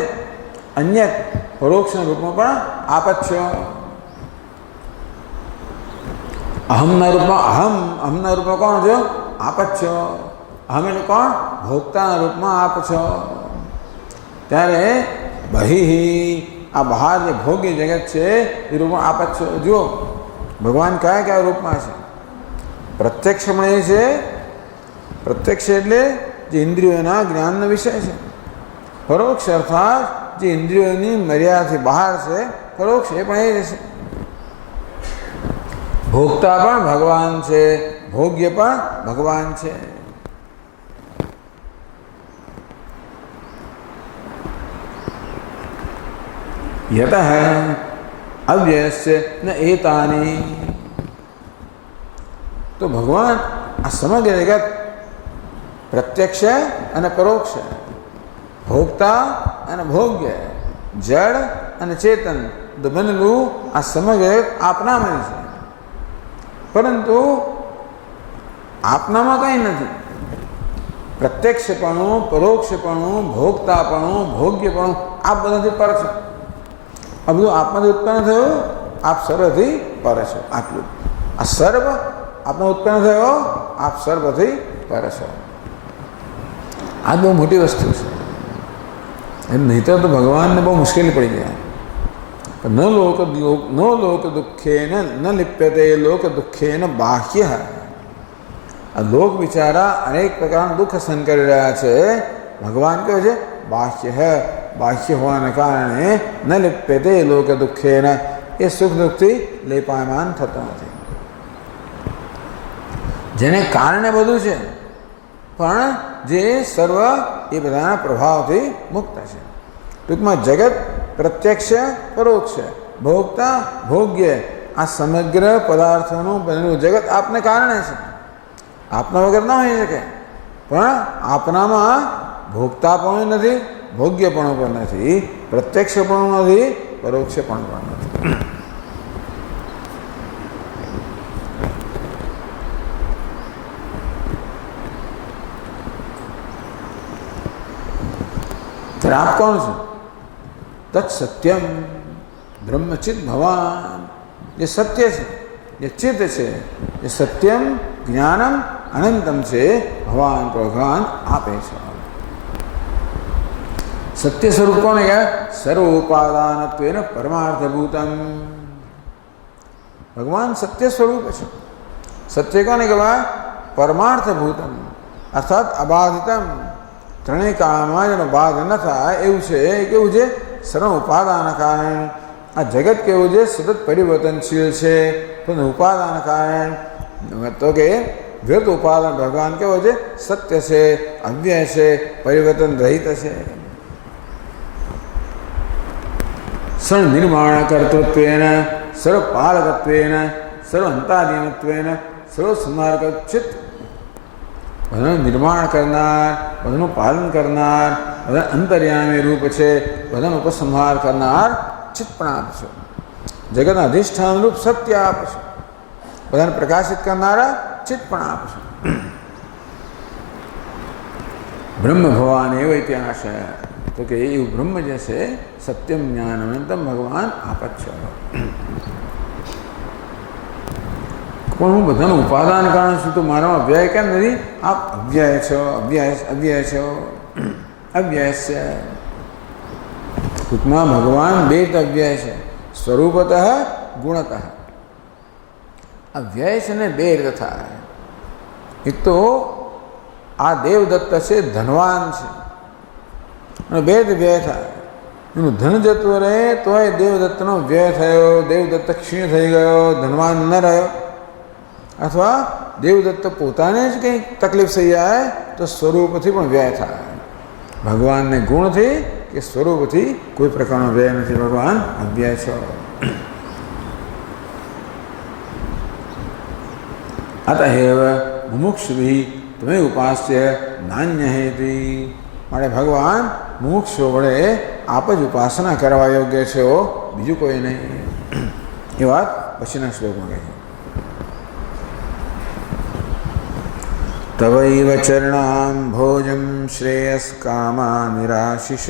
અન્યત પરોક્ષના રૂપમાં પણ આપ જ છો. અહમના રૂપમાં અહમના રૂપમાં કોણ છો? આપ જ છો. અહમ એટલે કોણ? ભોગતાના રૂપમાં આપ છો. ત્યારે બહિઃ આ બહાર જે ભોગ્ય જગત છે એ રૂપમાં આપ જ છો. જુઓ ભગવાન કયા કયા રૂપમાં છે? પ્રત્યક્ષ પણ એ છે. પ્રત્યક્ષ એટલે જે ઇન્દ્રિયોના જ્ઞાનનો વિષય છે. પરોક્ષ અર્થાત જે ઇન્દ્રિયોની મર્યાદાથી બહાર છે, પરોક્ષ એ પણ એ જ છે. ભોગતા પણ ભગવાન છે, ભોગ્ય પણ ભગવાન છે. યતઃ અવ્યયસ્ય ન એતાની, તો ભગવાન આ સમગ્ર જગત પ્રત્યક્ષ અને પરોક્ષ, ભોગતા અને ભોગ્ય, જડ અને ચેતન બનેલું આ સમગ્ર આપનામાં છે. પરંતુ આપનામાં કંઈ નથી. પ્રત્યક્ષપણું, પરોક્ષપણું, ભોગતાપણું, ભોગ્યપણું આપ બધાથી પર છે. આ બધું આપમાંથી ઉત્પન્ન થયું, આપ સર્વથી પર છો. આટલું આ સર્વ આપનો ઉત્પન્ન થયો, આપ સર્વથી પર છો. આ બહુ મોટી વસ્તુ છે. એમ નહીંતર તો ભગવાનને બહુ મુશ્કેલી પડી જાય. ન લોક દુઃખેન ન લિપ્યતે લોક દુઃખેન બાહ્ય. આ લોક બિચારા અનેક પ્રકારના દુઃખ સહન કરી રહ્યા છે. ભગવાન કહે છે બાહ્ય, બાહ્ય હોવાને કારણે ન લિપ્યતે લોક દુઃખેન, એ સુખ દુઃખથી લેપાયમાન થતો નથી. જેને કારણે બધું છે પણ જે સર્વ એ બધાના પ્રભાવથી મુક્ત છે. ટૂંકમાં જગત પ્રત્યક્ષ, પરોક્ષ, ભોગતા, ભોગ્ય, આ સમગ્ર પદાર્થોનું બનેલું જગત આપને કારણે છે. આપના વગર ના હોઈ શકે. પણ આપનામાં ભોગતાપણું નથી, ભોગ્યપણું પણ નથી, પ્રત્યક્ષપણું નથી, પરોક્ષપણું પણ નથી. આપ કોણ છો? તત્ સત્યમ બ્રહ્મચિત ભવાન. જે સત્ય છે, જે ચિત્ત છે, જે સત્યમ જ્ઞાનમ અનંતમ છે, ભગવાન આપે છે. સત્ય સ્વરૂપ કોને કહેવાય? સર્વોપાદાનત્વેન પરમાર્થભૂતમ. ભગવાન સત્ય સ્વરૂપ છે. સત્ય કોને કહેવાય? પરમાર્થભૂતમ અર્થાત અબાધિતમ. ત્રણેય કાળમાં જેનો બાધ ન થાય એવું છે. કેવું છે? સર્વ ઉપાદાન કારણ. આ જગત કેવું છે? સતત પરિવર્તનશીલ છે. પણ ઉપાદાન કારણ તો કે વ્યર્થ ઉપાદાન. ભગવાન કેવો છે? સત્ય છે, અવ્યય છે, પરિવર્તન રહિત છે. સર્વ નિર્માણ કર્તૃત્વેન, સર્વ પાલકત્વેન, સર્વ અંતાધીનત્વેન, સર્વ સંહારકચિત. બધાનું નિર્માણ કરનાર, બધાનું પાલન કરનાર, બધા અંતર્યામી રૂપ છે, બધાનો ઉપસંહાર કરનાર ચિત્તપણ આપ છો. જગતના અધિષ્ઠાન રૂપ સત્ય આપ છો. બધાને પ્રકાશિત કરનારા ચિત્તપણ આપ છો. બ્રહ્મ ભવાન એવો ઇતિહાસ છે. તો કે એવું બ્રહ્મ જે છે સત્યમ જ્ઞાન અનંતમ, ભગવાન આપ જ છો. પણ હું બધાનું ઉપાદાન કારણ છું તો મારામાં અવ્યય કેમ નથી? આપ અવ્યય છો, અવ્યય છો, અવ્યય છે. ટૂંકમાં ભગવાન બે જ અવ્યય છે, સ્વરૂપતઃ ગુણતઃ. અવ્યય છે ને બે રીતે થાય. એ તો આ દેવદત્ત છે ધનવાન છે અને બે જ વ્યય થાય. એનું ધન જતું રહે તોય દેવદત્તનો વ્યય થયો, દેવદત્ત ક્ષીણ થઈ ગયો, ધનવાન ન રહ્યો. અથવા દેવદત્ત પોતાને જ કંઈક તકલીફ થઈ જાય તો સ્વરૂપથી પણ વ્યય થાય. ભગવાનને ગુણથી કે સ્વરૂપથી કોઈ પ્રકારનો વ્યય નથી. ભગવાન અવ્યય છે. અતએવ મુમુક્ષુભિ તમે ઉપાસ્ય નાન્ય હેતિ. માટે ભગવાન મુમુક્ષો વડે આપ જ ઉપાસના કરવા યોગ્ય છે, બીજું કોઈ નહીં. એ વાત પછીના શ્લોકમાં કહે છે. તવૈવ ચરણામ ભોજમ શ્રેયસ કામા નિરાશિષ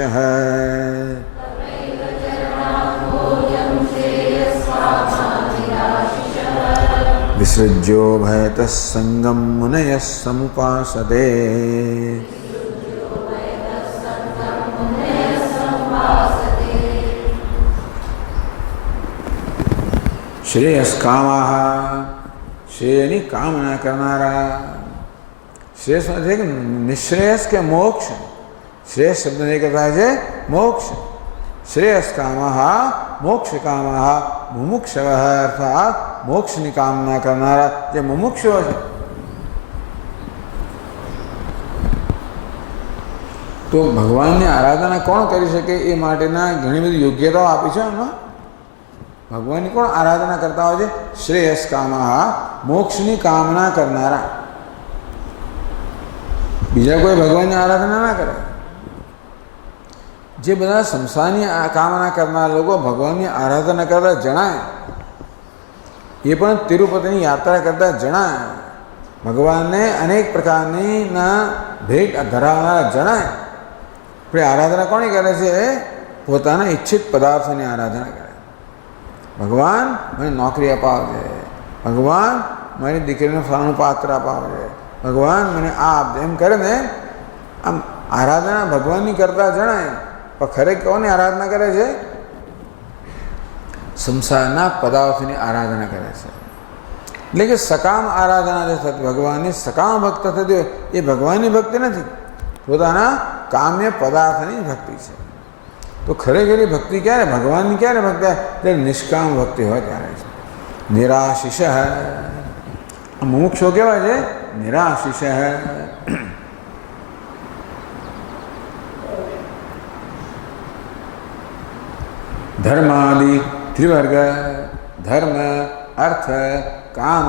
વિસૃજ્યો ભયતઃ સંગમ મુનયઃ સમુપાસતે. શ્રેયસ કામા, શ્રેયની કામના કરનારા. શ્રેયસ છે કે નિશ્રેયસ કે મોક્ષ. શ્રેયસ શબ્દને કહેવાય છે મોક્ષ. શ્રેયસ કામા મોક્ષ કામા મુમુક્ષવ અર્થાત મોક્ષની કામના કરનારા જે મુમુક્ષો છે. તો ભગવાનની આરાધના કોણ કરી શકે એ માટેના ઘણી બધી યોગ્યતાઓ આપી છે. એમાં ભગવાનની કોણ આરાધના કરતા હોય છે? શ્રેયસ કામા મોક્ષની કામના કરનારા. બીજા કોઈ ભગવાનની આરાધના ના કરે. જે બધા સંસારની કામના કરનાર લોકો ભગવાનની આરાધના કરતા જણાય, એ પણ તિરુપતિની યાત્રા કરતા જણાય, ભગવાનને અનેક પ્રકારની ભેટ ધરાવનારા જણાય. આપણે આરાધના કોની કરે છે? પોતાના ઈચ્છિત પદાર્થોની આરાધના કરે. ભગવાન મને નોકરી અપાવજે, ભગવાન મારી દીકરીને ફલાણું પાત્ર અપાવજે, ભગવાન મને આ આપજે, એમ કરે ને. આમ આરાધના ભગવાનની કરતા જણાય, પણ ખરેખર કોની આરાધના કરે છે? સંસારના પદાર્થોની આરાધના કરે છે. એટલે કે સકામ આરાધના જે થતી, ભગવાનની સકામ ભક્ત થતી હોય એ ભગવાનની ભક્તિ નથી, પોતાના કામ્ય પદાર્થની ભક્તિ છે. તો ખરેખરી ભક્તિ ક્યારે? ભગવાનની ક્યારે ભક્તિ? ત્યારે નિષ્કામ ભક્તિ હોય ત્યારે છે. નિરાશિષ મુમુક્ષો કહેવાય છે નિરાશિષ. ધર્માદિ ત્રિવર્ગ, ધર્મ, અર્થ, કામ,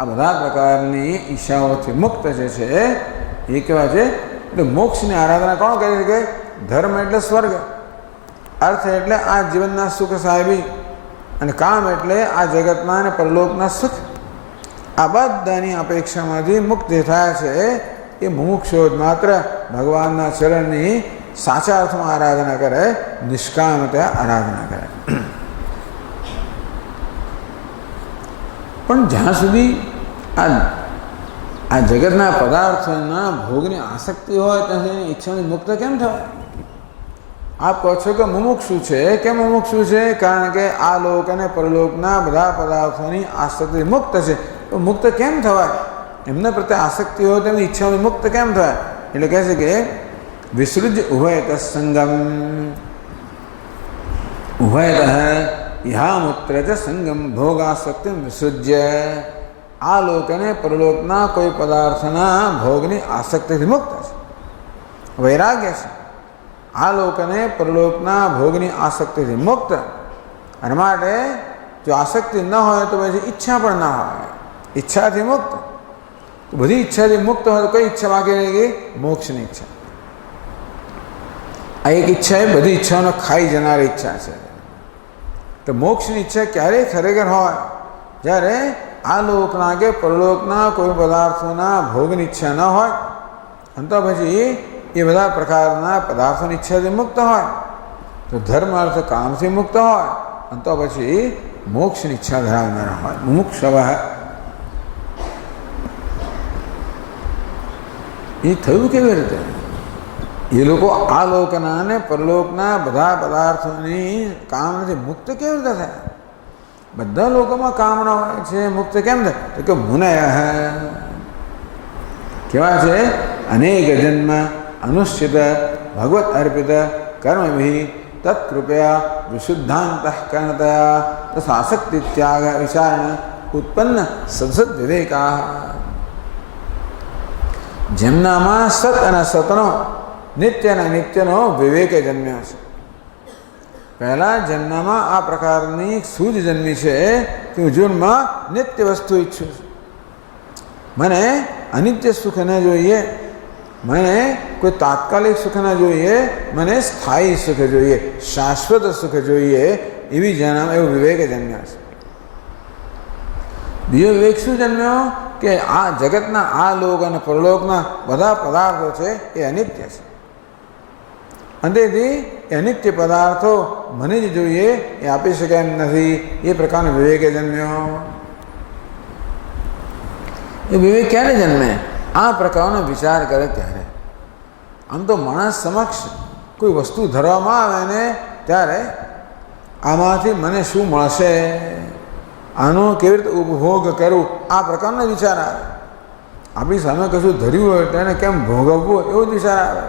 આ બધા પ્રકારની ઈચ્છાઓથી મુક્ત જે છે એ કહેવાય છે. એટલે મોક્ષની આરાધના કોણ કરી શકે? ધર્મ એટલે સ્વર્ગ, અર્થ એટલે આ જીવનના સુખ સાહેબી, અને કામ એટલે આ જગતના અને પરલોકના સુખ. આ બધાની અપેક્ષામાંથી મુક્ત થયા છે એ મુમુક્ષો માત્ર ભગવાનના ચરણની સાચા અર્થમાં આરાધના કરે, નિષ્કામતા આરાધના કરે. પણ જ્યાં સુધી આ જગતના પદાર્થોના ભોગની આસક્તિ હોય ત્યાં સુધી ઈચ્છાની મુક્ત કેમ થવાય? આપ કહો છો કે મુમુક્ષુ છે. કેમ મુમુક્ષુ છે? કારણ કે આ લોક અને પરલોકના બધા પદાર્થોની આસક્તિ મુક્ત છે. તો મુક્ત કેમ થવાય? એમના પ્રત્યે આસક્તિ હોય તેમની ઈચ્છાઓની મુક્ત કેમ થવાય? એટલે કહે છે કે વિસૃજ ઉભયત સંગમ, ઉભયત ઇહામુત્ર ચ સંગમ ભોગાસક્તિ વિસૃજ્ય. આ લોક અને પરલોકના કોઈ પદાર્થના ભોગની આસક્તિથી મુક્ત છે, વૈરાગ્ય છે. આ લોક અને પરલોકના ભોગની આસક્તિથી મુક્ત. અને માટે જો આસક્તિ ન હોય તો પછી ઈચ્છા પણ ના હોય. ઈચ્છાથી મુક્ત. તો બધી ઈચ્છાથી મુક્ત હોય તો કઈ ઈચ્છા બાકી રહી ગઈ? મોક્ષની ઈચ્છા. આ એક ઈચ્છા એ બધી ઈચ્છાઓને ખાઈ જનારી ઈચ્છા છે. તો મોક્ષની ઈચ્છા ક્યારેય ખરેખર હોય જ્યારે આ લોકના કે પરલોકના કોઈ પદાર્થોના ભોગની ઈચ્છા ન હોય, અને તો પછી એ બધા પ્રકારના પદાર્થોની ઈચ્છાથી મુક્ત હોય, તો ધર્મ અર્થ કામથી મુક્ત હોય, અને તો પછી મોક્ષની ઈચ્છા ધરાવનારા હોય. મુમુક્ષવ એ થયું કેવી રીતે? એ લોકો આ લોકના અને પરલોકના બધા પદાર્થોની કામનાથી મુક્ત કેવી રીતે થાય? બધા લોકોમાં કામના હોય છે, મુક્ત કેમ થાય? તો કે મુનય કેવા છે? અનેક જન્મ અનુષ્ઠિત ભગવત અર્પિત કર્મભિ તત્કૃપયા વિશુદ્ધાંતઃકરણતયા તથા આસક્તિ ત્યાગ વિચારણ ઉત્પન્ન સદસદ વિવેકા. જેમનામાં સત અને સતનો નિત્ય અને નિત્યનો વિવેકે જન્મ્યો છે. પહેલાં જેમનામાં આ પ્રકારની સૂઝ જન્મી છે કે હું જીવનમાં નિત્ય વસ્તુ ઈચ્છું છું. મને અનિત્ય સુખ ન જોઈએ, મને કોઈ તાત્કાલિક સુખ ન જોઈએ, મને સ્થાયી સુખ જોઈએ, શાશ્વત સુખ જોઈએ. એવી જેનામાં એવો વિવેકે જન્મ્યો છે. બીજો વિવેક શું જન્મ્યો? કે આ જગતના આ લોક અને પરલોકના બધા પદાર્થો છે એ અનિત્ય છે. અંતેથી એ અનિત્ય પદાર્થો મને જ જોઈએ, એ આપી શક્યા નથી. એ પ્રકારનો વિવેકે જન્મ્યો. એ વિવેક ક્યારે જન્મે? આ પ્રકારનો વિચાર કરે ત્યારે. આમ તો માણસ સમક્ષ કોઈ વસ્તુ ધરવામાં આવે ને ત્યારે આમાંથી મને શું મળશે, આનો કેવી રીતે ઉપભોગ કરું, આ પ્રકારનો વિચાર આવે. આપણી સામે કશું ધર્યું હોય તેને કેમ ભોગવવું, એવો જ વિચાર આવે.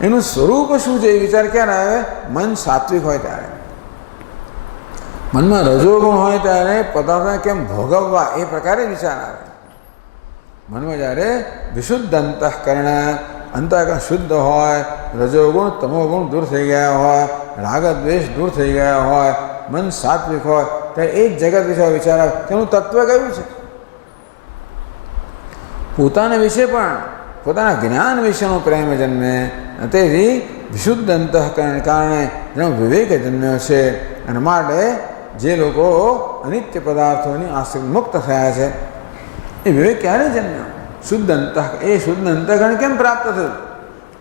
એનું સ્વરૂપ શું છે એ વિચાર ક્યારે આવે? મન સાત્વિક હોય ત્યારે. મનમાં રજોગુણ હોય ત્યારે પદાર્થને કેમ ભોગવવા એ પ્રકારે વિચાર આવે. મનમાં જ્યારે વિશુદ્ધ અંતઃકરણ, અંતઃકરણ શુદ્ધ હોય, રજોગુણ તમોગુણ દૂર થઈ ગયા હોય, રાગ દ્વેષ દૂર થઈ ગયા હોય, મન સાત્વિક હોય ત્યારે એ જ જગત વિશે વિચાર આવે. તેનું તત્વ કયું છે? પોતાના વિશે પણ પોતાના જ્ઞાન વિશેનો પ્રેમ જન્મે. તેથી વિશુદ્ધ અંતઃકરણ કારણે જેનો વિવેક જન્મ્યો છે. અને માટે જે લોકો અનિત્ય પદાર્થોની આસક્તિ મુક્ત થયા છે એ વિવેક ક્યારે જન્મ્યો? શુદ્ધ એ શુદ્ધ અંતઃકરણ કેમ પ્રાપ્ત થયું?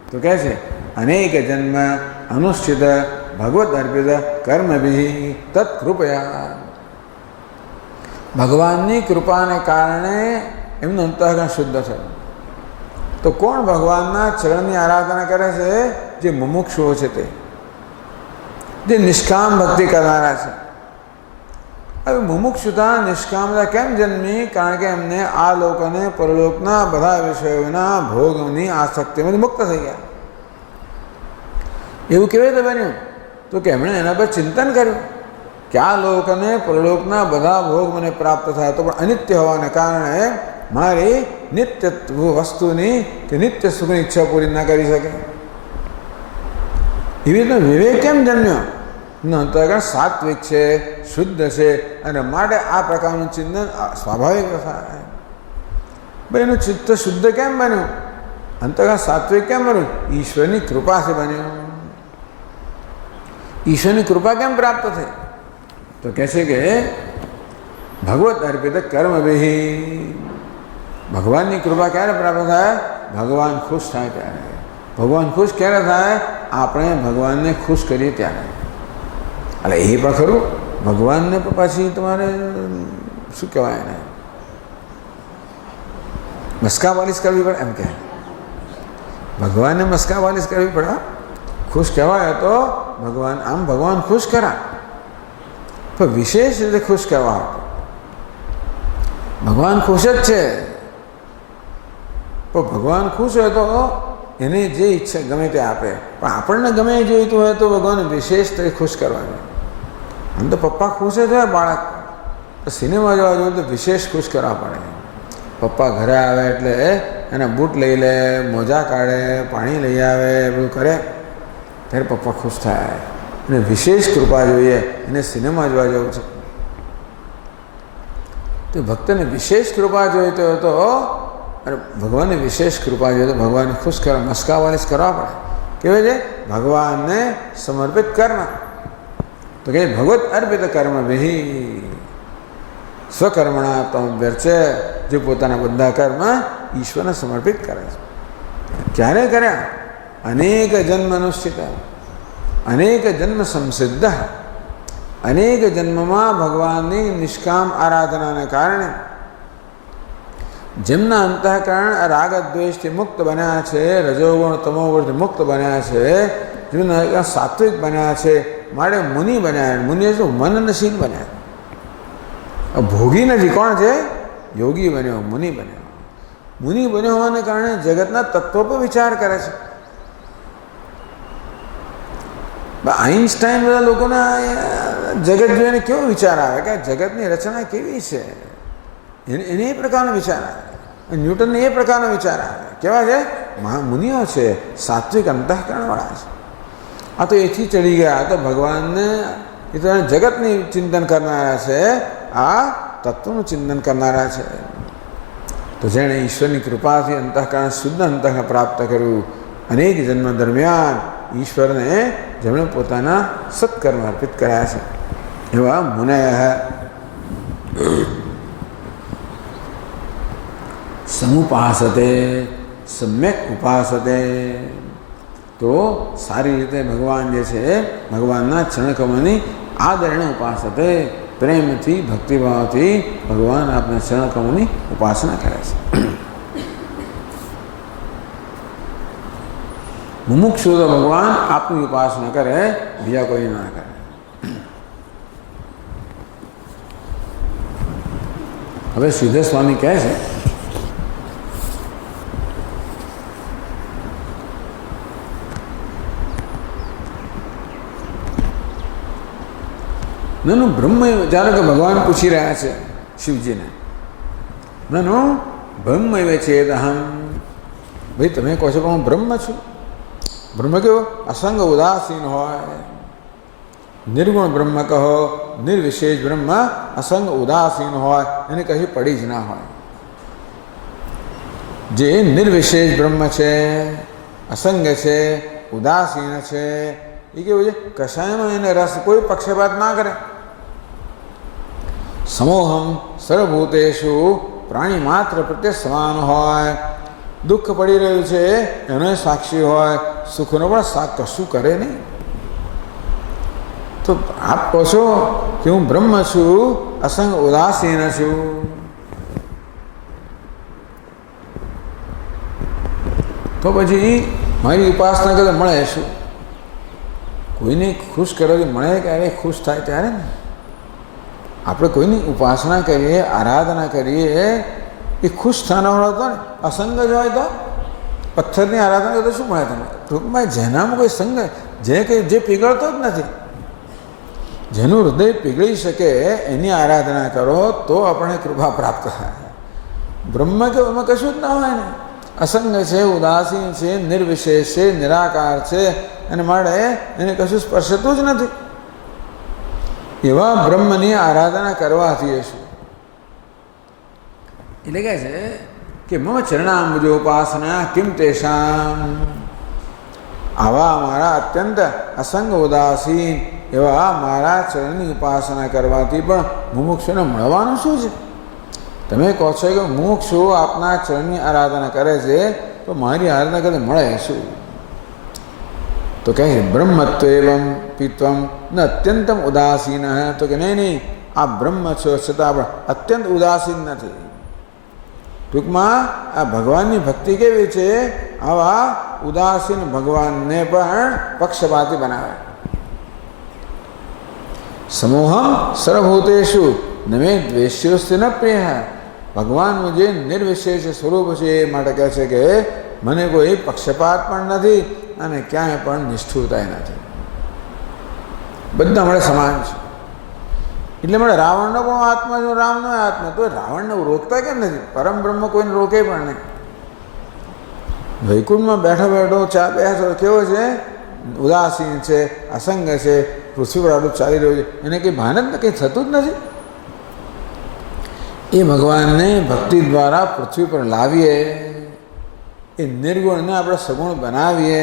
તો કહે છે અનેક જન્મ અનુષ્ઠિત ભગવત અર્પિત કર્મભિ તત્કૃપયા. ભગવાનની કૃપાને કારણે એમનું અંતઃકરણ શુદ્ધ થયું. તો કોણ ભગવાનના ચરણની આરાધના કરે છે? જે મુમુક્ષુઓ છે તે, જે નિષ્કામ ભક્તિ કરનારા છે. હવે મુમુક્ષુતા નિષ્કામતા કેમ જન્મી? કારણ કે એમને આ લોકોને પરલોકના બધા વિષયોના ભોગની આસક્તિમાંથી મુક્ત થઈ ગયા. એવું કેવી રીતે બન્યું? તો કે એમણે એના પર ચિંતન કર્યું કે આ લોકોને પરલોકના બધા ભોગ મને પ્રાપ્ત થાય તો પણ અનિત્ય હોવાને કારણે મારી નિત્ય વસ્તુની કે નિત્ય સુખની ઈચ્છા પૂરી ના કરી શકે. એવી રીતનો વિવેક કેમ જન્મ્યો? અંતઃકરણ સાત્વિક છે, શુદ્ધ છે, અને માટે આ પ્રકારનું ચિંતન સ્વાભાવિક થાય. ભાઈ એનું ચિત્ત શુદ્ધ કેમ બન્યું? અંતઃકરણ સાત્વિક કેમ બન્યું? ઈશ્વરની કૃપાથી બન્યું. ઈશ્વરની કૃપા કેમ પ્રાપ્ત થઈ? તો કહે છે કે ભગવત અર્પિત કર્મભિ. ભગવાનની કૃપા ક્યારે પ્રાપ્ત થાય? ભગવાન ખુશ થાય ત્યારે. ભગવાન ખુશ ક્યારે થાય? આપણે ભગવાનને ખુશ કરીએ ત્યારે. એટલે એ પણ ખરું, ભગવાનને પછી તમારે શું કહેવાય એને મસ્કા વાલીસ કરવી પડે એમ કે ભગવાનને મસ્કા વાલીસ કરવી પડે. ખુશ કહેવાય તો ભગવાન આમ ભગવાન ખુશ કરા, પણ વિશેષ રીતે ખુશ કહેવા. ભગવાન ખુશ જ છે, પણ ભગવાન ખુશ હોય તો એને જે ઈચ્છા ગમે તે આપે. પણ આપણને ગમે એ જોઈતું હોય તો ભગવાન વિશેષ રીતે ખુશ કરવાનું. આમ તો પપ્પા ખુશ જ હોય બાળક, તો સિનેમા જોવા જોઈએ તો વિશેષ ખુશ કરવા પડે. પપ્પા ઘરે આવે એટલે એના બૂટ લઈ લે, મોજા કાઢે, પાણી લઈ આવે, બધું કરે ત્યારે પપ્પા ખુશ થાય. એને વિશેષ કૃપા જોઈએ, એને સિનેમા જોવા જવું છે. તો ભક્તને વિશેષ કૃપા જોઈતો હોય તો અને ભગવાનને વિશેષ કૃપા જોઈએ તો ભગવાનને ખુશ કરવા મસ્કાવાલીસ કરવા પડે. કહેવાય છે ભગવાનને સમર્પિત કર્મ. તો કે ભગવત અર્પિત કર્મ વિહિ સ્વકર્મણા તમ વ્યર્ચે. જે પોતાના બધા કર્મ ઈશ્વરને સમર્પિત કરે છે. ક્યારે કર્યા? અનેક જન્મ અનુષ્ઠિત, અનેક જન્મ સંસિદ્ધ. અનેક જન્મમાં ભગવાનની નિષ્કામ આરાધનાને કારણે જેમના અંતઃકરણ રાગ દ્વેષથી મુક્ત બન્યા છે, રજોગુણ તમોગુણથી મુક્ત બન્યા છે, જેમના સાત્વિક બન્યા છે, માટે મુનિ બન્યા. મુનિ શું? મનનશીલ બન્યા. ભોગી નથી. કોણ છે? યોગી બન્યો, મુનિ બન્યો. મુનિ બન્યો હોવાને કારણે જગતના તત્વો પર વિચાર કરે છે. આઈન્સ્ટાઈન બધા લોકોના જગત જોઈને કેવો વિચાર આવે કે જગતની રચના કેવી છે, એને એ પ્રકારનો વિચાર આવે. ન્યૂટનને એ પ્રકારનો વિચાર આવે. કેવા છે? મહામુનિઓ છે, સાત્વિક અંતઃકરણવાળા છે. આ તો એથી ચડી ગયા. આ તો ભગવાનને, એ તો જગતની ચિંતન કરનારા છે, આ તત્વનું ચિંતન કરનારા છે. તો જેણે ઈશ્વરની કૃપાથી અંતઃકરણ શુદ્ધ અંતઃકરણ પ્રાપ્ત કર્યું, અનેક જન્મ દરમિયાન ઈશ્વરને જેમણે પોતાના સત્કર્મ અર્પિત કર્યા છે, એવા મુનય સમુપાસતે સમ્યક ઉપાસતે. તો સારી રીતે ભગવાન જે છે, ભગવાનના ચરણકમળની આદરણે ઉપાસતે, પ્રેમથી ભક્તિભાવથી ભગવાન આપના ચરણકમળની ઉપાસના કરે છે. મુમુક્ષુ તો ભગવાન આપની ઉપાસના કરે, બીજા કોઈ ના કરે. હવે સિદ્ધ સ્વામી કહે છે, નનુ બ્રહ્મ, જ્યારે કે ભગવાન પૂછી રહ્યા છે શિવજીને, નનુ બ્રહ્મ એવે ચેદહમ, ભાઈ તમે કહો છો કે હું બ્રહ્મ છું. બ્રહ્મ કેવો? અસંગ ઉદાસીન હોય. નિર્ગુણ બ્રહ્મ કહો, નિર્વિશેષ બ્રહ્મ અસંગ ઉદાસીન હોય, એને કहीं પડી જ ના હોય. જે નિર્વિશેષ બ્રહ્મ છે, અસંગ છે, ઉદાસીન છે, એ કેવું છે? કશાયમાં એને રસ, કોઈ પક્ષપાત ના કરે. સમોહમ સર્વભૂતેષુ, પ્રાણી માત્ર પ્રત્યે સમાન હોય. દુઃખ પડી રહ્યું છે એનો સાક્ષી હોય, સુખનો પણ સાથ કશું કરે નહીં. તો આપ કહો છો કે હું બ્રહ્મ છું, અસંગ ઉદાસીન છું. તો પછી મારી ઉપાસના કરે મળે શું? કોઈને ખુશ કરવાથી મળે, ક્યારે ખુશ થાય ત્યારે ને. આપણે કોઈની ઉપાસના કરીએ, આરાધના કરીએ, એ ખુશ થવાનો હતો ને. અસંગ જ હોય તો પથ્થરની આરાધના કરે તો શું મળે તમને? ટૂંકમાં જેનામાં કોઈ સંગ, જે પીગળતો જ નથી, જેનું હૃદય પીગળી શકે એની આરાધના કરો તો આપણે કૃપા પ્રાપ્ત થાય. બ્રહ્મ કે એમાં કશું જ ના હોય ને. અસંગ છે, ઉદાસીન છે, નિર્વિશેષ છે, નિરાકાર છે, અને માટે એને કશું સ્પર્શતું જ નથી. એવા બ્રહ્મની આરાધના કરવાથી શું? એટલે કહે છે કે મમ ચરણાંબુજોપાસના કિમ તેષામ, આવા મારા અત્યંત અસંગ ઉદાસીન એવા મારા ચરણની ઉપાસના કરવાથી પણ મુમુક્ષુને મળવાનું શું છે? તમે કહો છો કે મુમુક્ષુ આપના ચરણની આરાધના કરે છે, તો મારી આરાધના કરે મળે શું? તો કહે છે બ્રહ્મત્વ એવમ પિત્વમ ન અત્યંતમ ઉદાસીન. તો કે નહીં, આ બ્રહ્મ છો છતાં પણ અત્યંત ઉદાસીન નથી. ટૂંકમાં આ ભગવાનની ભક્તિ કેવી છે? આવા ઉદાસીન ભગવાનને પણ પક્ષપાતી બનાવે. સમૂહમ સર્વભૂતેષુ નમે દ્વેષ્યોસ્તિ ન પ્રિય. ભગવાનનું જે નિર્વિશેષ સ્વરૂપ છે એ માટે કહે છે કે મને કોઈ પક્ષપાત પણ નથી અને ક્યાંય પણ નિષ્ઠુરતા નથી. બધા મળે સમાન છે. એટલે મળે રાવણનો પણ આત્મા છે, રામનો આત્મા. તો રાવણને રોકતા કેમ નથી? પરમ બ્રહ્મ કોઈને રોકે પણ નહીં. વૈકુંઠમાં બેઠો બેઠો ચા બેસો કેવો છે? ઉદાસીન છે, અસંગ છે, પૃથ્વી પર આડું ચાલી રહ્યું છે, એને કંઈ ભાન જ કંઈ થતું જ નથી. એ ભગવાનને ભક્તિ દ્વારા પૃથ્વી પર લાવીએ, એ નિર્ગુણને આપણે સગુણ બનાવીએ,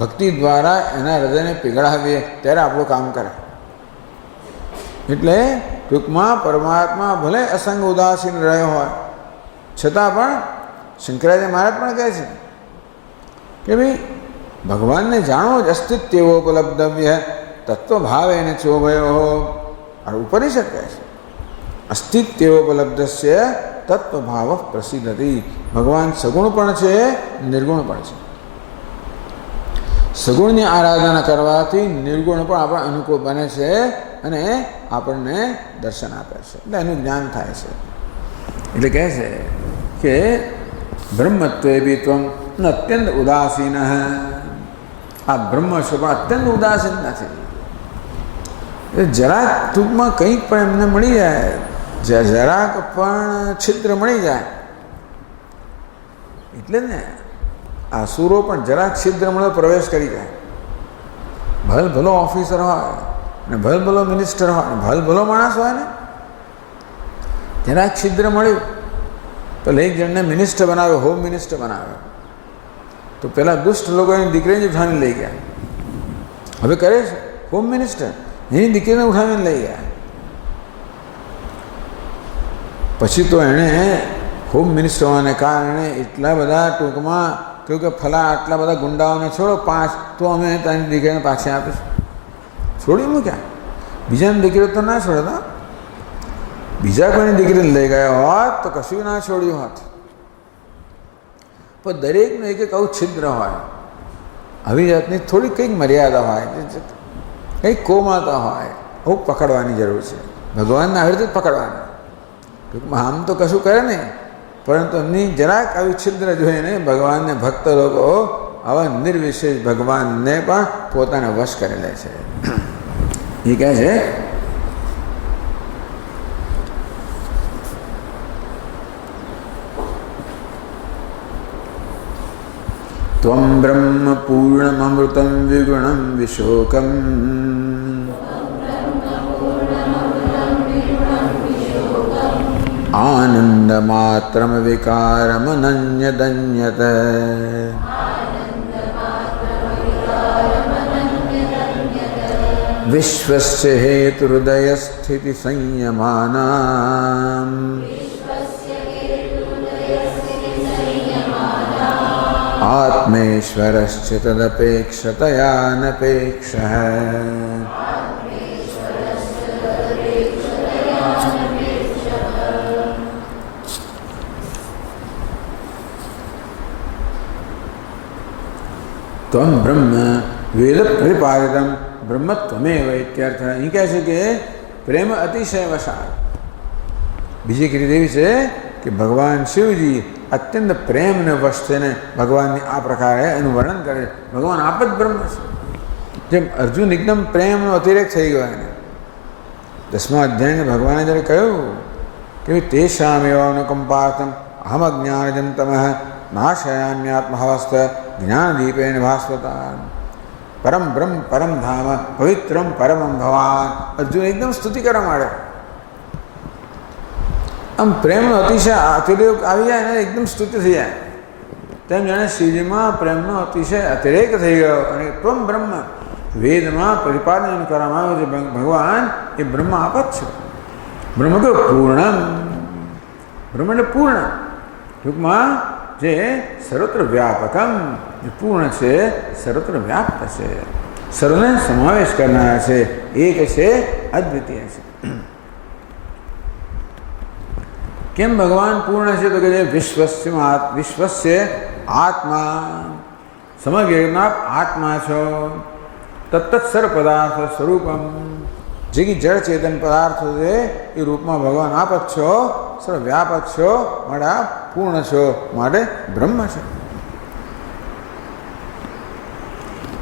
ભક્તિ દ્વારા એના હૃદયને પીગળાવીએ, ત્યારે આપણું કામ કરે. એટલે ટૂંકમાં પરમાત્મા ભલે અસંગ ઉદાસીન રહ્યો હોય છતાં પણ શંકરાચાર્ય મહારાજ પણ કહે છે કે ભાઈ ભગવાનને જાણો જ અસ્તિત્વોપલબ્ધવ્ય તત્વભાવ એને ચોભયો. આ ઉપનિષદ કહે છે અસ્તિત્વોપલબ્ધસ્ય તત્વભાવ પ્રસિદ્ધતિ. ભગવાન સગુણ પણ છે, નિર્ગુણ પણ છે. સગુણની આરાધના કરવાથી નિર્ગુણ પણ આપણે અનુકૂળ બને છે અને આપણને દર્શન આપે છે, એટલે એનું જ્ઞાન થાય છે. એટલે કહે છે કે બ્રહ્મત્વે બી ત્વમ અત્યંત ઉદાસીન. આ બ્રહ્મ છો પણ અત્યંત ઉદાસીન નથી. જરાક ટૂંકમાં કંઈક પણ એમને મળી જાય, જરાક પણ છિદ્ર મળી જાય એટલે ને આસુરો પણ જરાક છિદ્ર મળે પ્રવેશ કરી જાય. ભલ ભલો ઓફિસર હોય ને ભલ ભલો મિનિસ્ટર હોય ને ભલ ભલો માણસ હોય ને, જરાક છિદ્ર મળ્યું તો એક જણને મિનિસ્ટર બનાવ્યો, હોમ મિનિસ્ટર બનાવ્યો, તો પેલા દુષ્ટ લોકો એની દીકરીને ઉઠાવીને લઈ ગયા. હવે કરે છે હોમ મિનિસ્ટર, એની દીકરીને ઉઠાવીને લઈ ગયા. પછી તો એણે હોમ મિનિસ્ટર હોવાને કારણે એટલા બધા ટૂંકમાં કહ્યું કે ફલા આટલા બધા ગુંડાઓને છોડો 5, તો અમે તારી દીકરીને પાછી આપીશું. છોડી મૂક્યા. બીજાની દીકરીઓ તો ના છોડતા, બીજા કોઈની દીકરીને લઈ ગયા હોત તો કશું ના છોડ્યું હોત. પણ દરેકનું એક આવું છિદ્ર હોય, આવી જાતની થોડી કંઈક મર્યાદા હોય, કંઈક કોમાતા હોય, આવું પકડવાની જરૂર છે. ભગવાનને આવી રીતે જ પકડવાની. ટૂંકમાં આમ તો કશું કરે નહીં, પરંતુ એમની જરાક આવી છિદ્ર જોઈને ભગવાનને ભક્ત લોકો આવા નિર્વિશેષ ભગવાનને પણ પોતાને વશ કરી લે છે. એ કહે છે ત્વમ બ્રહ્મ પૂર્ણમૃતમ વિગુણમ વિશોકમ આનંદમાત્રમ વિકારમનન્યદન્યત. વિશ્વસ્ય હેતુહૃદયસ્થિતિ સંયમાનામ આત્મેશ્વરશ્ચ તદપેક્ષતયાનપેક્ષઃ. ત્વમ બ્રહ્મ વેદ પ્રતિપાદિતમ બ્રહ્મત્વમેવ ઇત્યર્થ. અહીં કહે છે કે પ્રેમ અતિશય વસાર. બીજી એક રીત એવી છે કે ભગવાન શિવજી અત્યંત પ્રેમને વશ થઈને ભગવાનની આ પ્રકારે એનું વર્ણન કરે. ભગવાન આપ જ બ્રહ્મ છે. જેમ અર્જુન એકદમ પ્રેમનો અતિરેક થઈ ગયો એને 10મા અધ્યાયને ભગવાને જ્યારે કહ્યું કે તેષામેવાનુકંપાર્થમ અહમ અજ્ઞાનજં તમઃ નાશયામ્યાત્મહવસ્ત જ્ઞાનદીપેન ભાસ્વતા પરમ બ્રહ્મ પરમ ધામ પવિત્રમ પરમમ ભવાન. અર્જુન એકદમ સ્તુતિ કરવા માંડે. આમ પ્રેમનો અતિશય અતિરેક આવી જાય ને એકદમ સ્તુતિ થઈ જાય. તેમ જાણે શિવજીમાં પ્રેમનો અતિશય અતિરેક થઈ ગયો. અને ત્વમ બ્રહ્મ વેદમાં પ્રતિપાદન કરવામાં આવ્યું છે ભગવાન એ બ્રહ્મ આપ જ છે. બ્રહ્મ કયો પૂર્ણ. બ્રહ્મ એટલે પૂર્ણ, ટૂંકમાં જે સર્વત્ર વ્યાપકમ, જે પૂર્ણ છે, સર્વત્ર વ્યાપ્ત છે, સર્વને સમાવેશ કરનાર છે, એક છે, અદ્વિતીય છે. કેમ ભગવાન પૂર્ણ છે? તો કે વિશ્વસ્ય આત્મા, સમગ્રના આત્મા છો. તત્ત સર્વ પદાર્થ સ્વરૂપમ, જે કે જળ ચેતન પદાર્થો છે એ રૂપમાં ભગવાન આપ જ છો, સર્વવ્યાપક છો, માટે આપ પૂર્ણ છો, માટે બ્રહ્મ છે.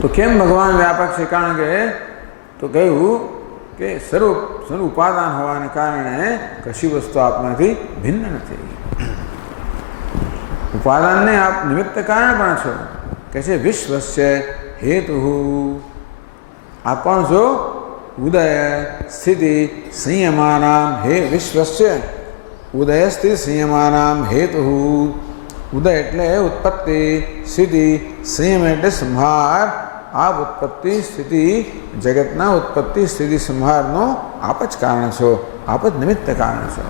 તો કેમ ભગવાન વ્યાપક છે? કારણ કે તો કહ્યું કે સ્વરૂપ ઉપાદાન હોવાને કારણે કશી વસ્તુ આપનાથી ભિન્ન નથી. ઉપાદાનને આપ નિમિત્ત કારણ પણ છો. કે છે વિશ્વસ્ય હેતુ, આપ પણ છો ઉદય સ્થિતિ સંયમાનામ હે વિશ્વસ્ય ઉદય સ્થિતિ સંયમાનામ હેતુ. ઉદય એટલે ઉત્પત્તિ, સ્થિતિ, સંયમ એટલે સંહાર. આપ ઉત્પત્તિ સ્થિતિ, જગતના ઉત્પત્તિ સ્થિતિ સંહારનો આપ જ કારણ છો, આપ જ નિમિત્ત કારણ છો.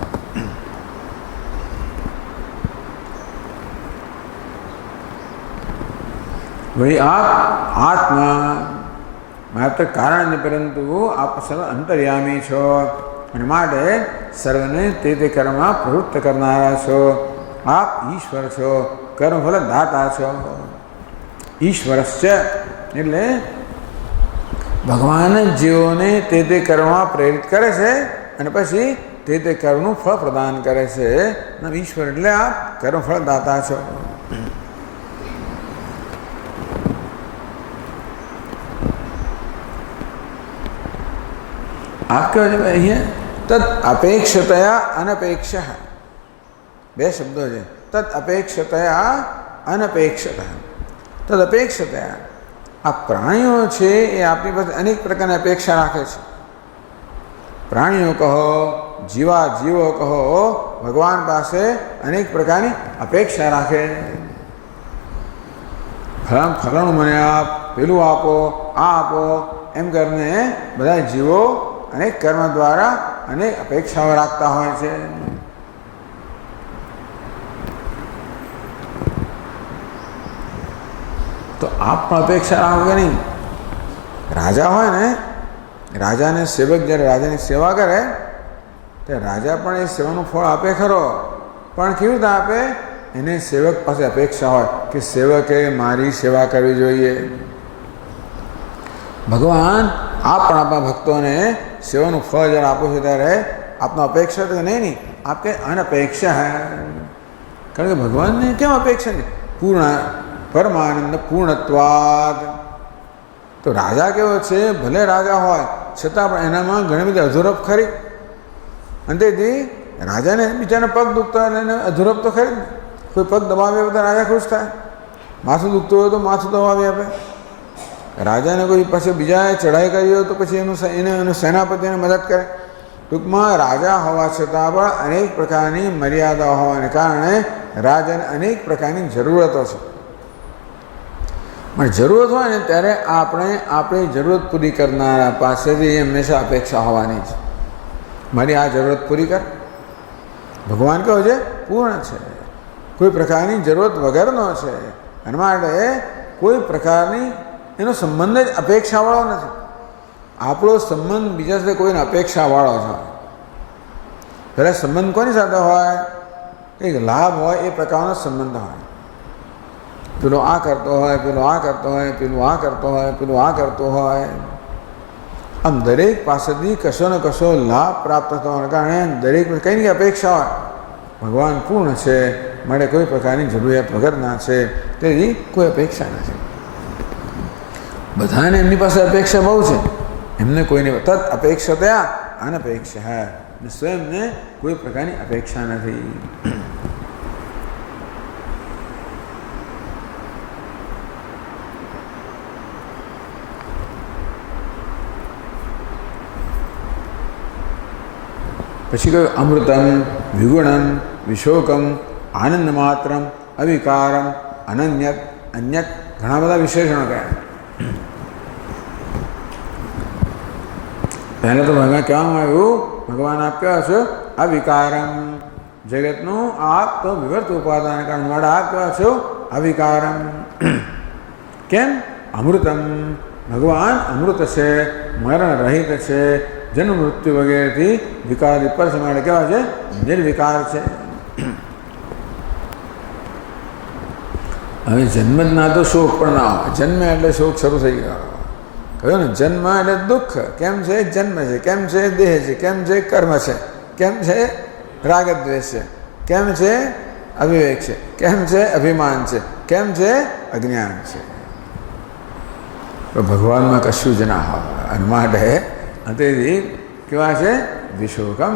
વળી આપ આત્મા માત્ર કારણ નહીં, પરંતુ આપ સર્વ અંતર્યામી છો અને માટે સર્વને તે કર્મમાં પ્રવૃત્ત કરનારા છો. આપ ઈશ્વર છો, કર્મફલ દાતા છો. ઈશ્વરશ્ચ એટલે ભગવાન જીવોને તે કર્મમાં પ્રેરિત કરે છે અને પછી તે કર્મનું ફળ પ્રદાન કરે છે. ઈશ્વર એટલે આપ કર્મફળ દાતા છો. આપ કહો છો અહીંયા તદ અપેક્ષતયા અનપેક્ષ, બે શબ્દો છે. તદ અપેક્ષતયા અનપેક્ષત. તદ અપેક્ષતયા આ પ્રાણીઓ છે એ આપણી પાસે અનેક પ્રકારની અપેક્ષા રાખે છે. પ્રાણીઓ કહો, જીવો કહો, ભગવાન પાસે અનેક પ્રકારની અપેક્ષા રાખે. ફલાણું મને આપ, પેલું આપો, આ આપો, એમ કરીને બધા જીવો અનેક કર્મ દ્વારા અનેક અપેક્ષાઓ રાખતા હોય છે. તો આપ પણ અપેક્ષા રાખો કે નહીં? રાજા હોય ને, રાજાને સેવક જ્યારે રાજાની સેવા કરે ત્યારે રાજા પણ એ સેવાનું ફળ આપે ખરો, પણ કેવી રીતે આપે? એને સેવક પાસે અપેક્ષા હોય કે સેવકે મારી સેવા કરવી જોઈએ. ભગવાન આપ પણ આપણા ભક્તોને સેવાનું ફળ જ્યારે આપો છો ત્યારે આપનો અપેક્ષા તો નહીં, આપ કે અનપેક્ષા હૈ. કારણ કે ભગવાનને કેમ અપેક્ષા નહીં? પૂર્ણ પરમાનંદ પૂર્ણત્વાદ. તો રાજા કેવો છે? ભલે રાજા હોય છતાં પણ એનામાં ઘણી બધી અધૂરપ ખરી. અને તેથી રાજાને બીજાને પગ દુખતા હોય એને અધૂરપ તો ખરી ને. કોઈ પગ દબાવી આપે તો રાજા ખુશ થાય, માથું દુખતું હોય તો માથું દબાવી આપે. રાજાને કોઈ પછી બીજાએ ચઢાઈ કરી હોય તો પછી એનું સેનાપતિને મદદ કરે. ટૂંકમાં રાજા હોવા છતાં પણ અનેક પ્રકારની મર્યાદા હોવાને કારણે રાજાને અનેક પ્રકારની જરૂરતો છે. પણ જરૂરત હોય ને ત્યારે આપણે આપણી જરૂરત પૂરી કરનારા પાસેથી હંમેશા અપેક્ષા હોવાની છે. મારી આ જરૂરત પૂરી કર. ભગવાન કહો છે પૂર્ણ છે, કોઈ પ્રકારની જરૂરત વગરનો છે. એના માટે કોઈ પ્રકારની એનો સંબંધ જ અપેક્ષાવાળો નથી. આપણો સંબંધ બીજા સાથે કોઈને અપેક્ષાવાળો છે. પહેલાં સંબંધ કોની સાથે હોય? કંઈક લાભ હોય એ પ્રકારનો સંબંધ હોય. પેલો આ કરતો હોય, પેલો આ કરતો હોય, પેલું આ કરતો હોય, પેલું આ કરતો હોય. આમ દરેક પાસેથી કશો ને કશો લાભ પ્રાપ્ત થવાના કારણે દરેક કંઈની અપેક્ષા હોય. ભગવાન પૂર્ણ છે, માટે કોઈ પ્રકારની જરૂરિયાત વગરના છે, તેથી કોઈ અપેક્ષા નથી. બધાને એમની પાસે અપેક્ષા બહુ છે, એમને કોઈને તદ અપેક્ષતયા અનપેક્ષા હૈ. સ્વયંને કોઈ પ્રકારની અપેક્ષા નથી. પછી કહ્યું અમૃતમ વિગુણમ વિશોકમ આનંદ માત્રમ અવિકારમ અનન્યત અન્યત. ઘણા બધા વિશેષણો કયા. પહેલાં તો ભગવાન કહેવામાં આવ્યું, ભગવાન આપ કેવા છો? અવિકારમ. જગતનું આપ તો વિવર્ત ઉપાદાન કારણ માટે આપ કેવા છો? અવિકારમ. કેમ? અમૃતમ. ભગવાન અમૃત છે, મરણ રહિત છે, જન્મ મૃત્યુ વગેરેથી વિકાર વિપર છે, માટે કેવા છે? નિર્વિકાર છે. હવે જન્મ જ ના તો શોક પણ ના હોય. જન્મ એટલે શોક શરૂ થઈ ગયો. કહ્યું ને, જન્મ એટલે દુઃખ. કેમ છે? જન્મ છે. કેમ છે? દેહ છે. કેમ છે? કર્મ છે. કેમ છે? રાગદ્વેષ છે. કેમ છે? અવિવેક છે. કેમ છે? અભિમાન છે. કેમ છે? અજ્ઞાન છે. તો ભગવાનમાં કશું જ ના હોય. અને માટે તેથી કેવા છે? વિશોકમ,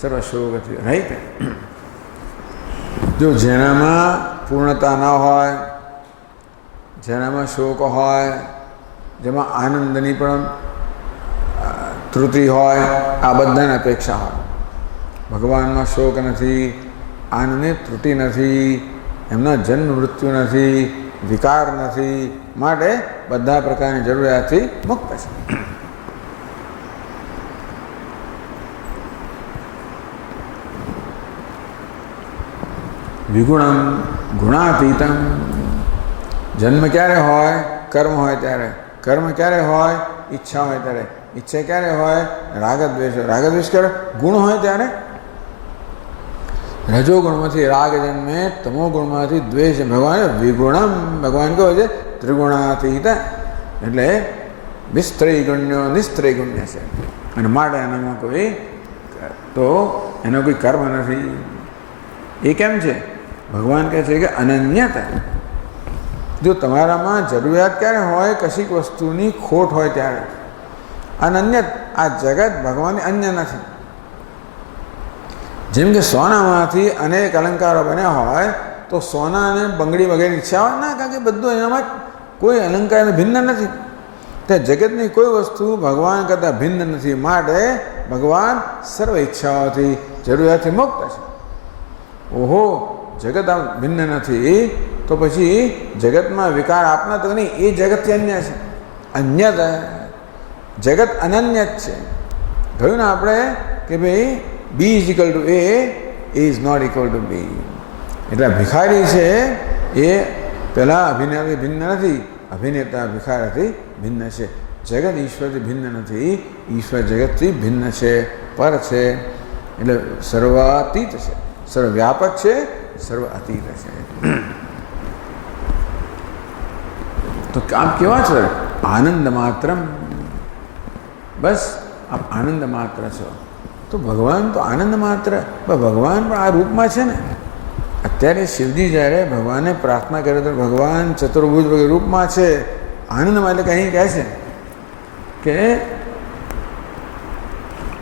સર્વશોકથી રહિત. જો જેનામાં પૂર્ણતા ન હોય, જેનામાં શોક હોય, જેમાં આનંદની પણ ત્રુટિ હોય, આ બધાને અપેક્ષા હોય. ભગવાનમાં શોક નથી, આનંદની ત્રુટિ નથી, એમના જન્મ મૃત્યુ નથી, વિકાર નથી, માટે બધા પ્રકારની જરૂરિયાતથી મુક્ત છે. વિગુણમ ગુણાતીતમ. જન્મ ક્યારે હોય? કર્મ હોય ત્યારે. કર્મ ક્યારે હોય? ઈચ્છા હોય ત્યારે. ઈચ્છા ક્યારે હોય? રાગદ્વેષ. રાગદ્વેષ ક્યારે? ગુણ હોય ત્યારે. રજોગુણમાંથી રાગ જન્મે, તમોગુણમાંથી દ્વેષ. ભગવાન વિગુણમ. ભગવાન કહે છે ત્રિગુણાતીત, એટલે વિસ્ત્રય ગુણ્યો નિસ્ત્રય ગુણ્ય છે. અને માટે એનામાં કોઈ તો એનો કોઈ કર્મ નથી. એ કેમ છે? ભગવાન કહે છે કે અનન્યતા. જો તમારામાં જરૂરિયાત ક્યારે હોય? કશીક વસ્તુની ખોટ હોય ત્યારે. અનન્ય. આ જગત ભગવાનની અન્ય નથી. જેમ કે સોનામાંથી અનેક અલંકારો બન્યા હોય તો સોના અને બંગડી વગેરે ઈચ્છા હોય ના, કારણ કે બધું એનામાં કોઈ અલંકાર ભિન્ન નથી. તે જગતની કોઈ વસ્તુ ભગવાન કરતાં ભિન્ન નથી. માટે ભગવાન સર્વ ઈચ્છાઓથી જરૂરિયાતથી મુક્ત છે. ઓહો, જગત આ ભિન્ન નથી તો પછી જગતમાં વિકાર આપના તો નહીં, એ જગતથી અન્ય છે. અન્યત. જગત અનન્ય જ છે. કહ્યું ને આપણે કે ભાઈ B is equal to A is not equal to B. એટલે ભિખારી છે એ પહેલાં અભિનેતાથી ભિન્ન નથી, અભિનેતા ભિખારીથી ભિન્ન છે. જગત ઈશ્વરથી ભિન્ન નથી, ઈશ્વર જગતથી ભિન્ન છે, પર છે. એટલે સર્વાતીત છે, સર્વવ્યાપક છે, સર્વ અતીત છે. તો આપ કેવા છો? આનંદ માત્ર. બસ આપ આનંદ માત્ર છો. તો ભગવાન તો આનંદ માત્ર. ભગવાન પણ આ રૂપમાં છે ને. અત્યારે શિવજી જ્યારે ભગવાનને પ્રાર્થના કરે તો ભગવાન ચતુર્ભુજ રૂપમાં છે, આનંદમાં. એટલે કંઈ કહે છે કે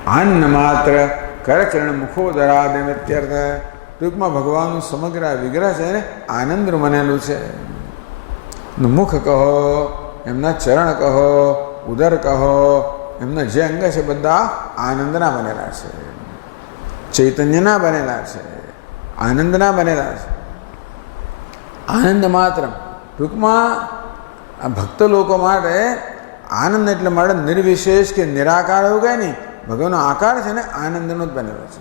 આનંદ માત્ર કરચરણ મુખોદરાદેવ અત્યર્થ. ટૂંકમાં ભગવાનનું સમગ્ર વિગ્રહ છે ને આનંદ બનેલું છે. મુખ કહો, એમના ચરણ કહો, ઉદર કહો, એમના જે અંગ છે બધા આનંદના બનેલા છે, ચૈતન્યના બનેલા છે, આનંદના બનેલા છે. આનંદ માત્ર. ટૂંકમાં આ ભક્ત લોકો માટે આનંદ એટલે માટે નિર્વિશેષ કે નિરાકાર એવું કહે નહીં. ભગવાનનો આકાર છે ને આનંદનો જ બનેલો છે.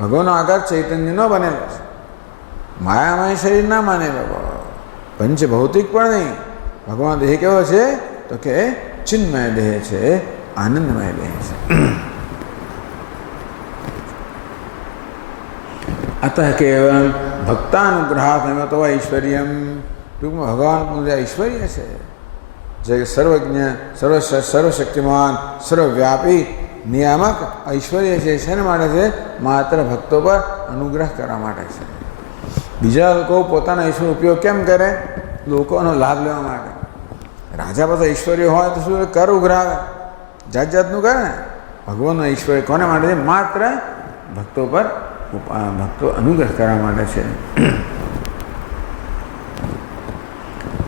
ભગવાનનો આકાર ચૈતન્યનો બનેલો છે. માયામય શરીર ના માનેલો, પંચભૌતિક પણ નહીં. ભગવાન દેહ કેવો છે? તો કે ચિન્મય દેહ છે, આનંદમય દેહ છે. અતઃ કેવલમ ભક્તાનુગ્રહાત્મતો ઐશ્વર્યમ. ટૂંકમાં ભગવાનનું જે ઐશ્વર્ય છે, જે સર્વજ્ઞ, સર્વશક્તિમાન, સર્વવ્યાપી, નિયામક ઐશ્વર્ય છે. શેના માટે છે? માત્ર ભક્તો પર અનુગ્રહ કરવા માટે છે. બીજા લોકો પોતાનો ઐશ્વર્ય ઉપયોગ કેમ કરે? લોકોનો લાભ લેવા માટે. રાજા પાસે ઐશ્વર્ય હોય તો શું કર ઉઘરાવે, જાત જાતનું કરે ને. ભગવાનનું ઐશ્વર્ય કોને માટે છે? માત્ર ભક્તો પર, ભક્તો અનુગ્રહ કરવા માટે છે.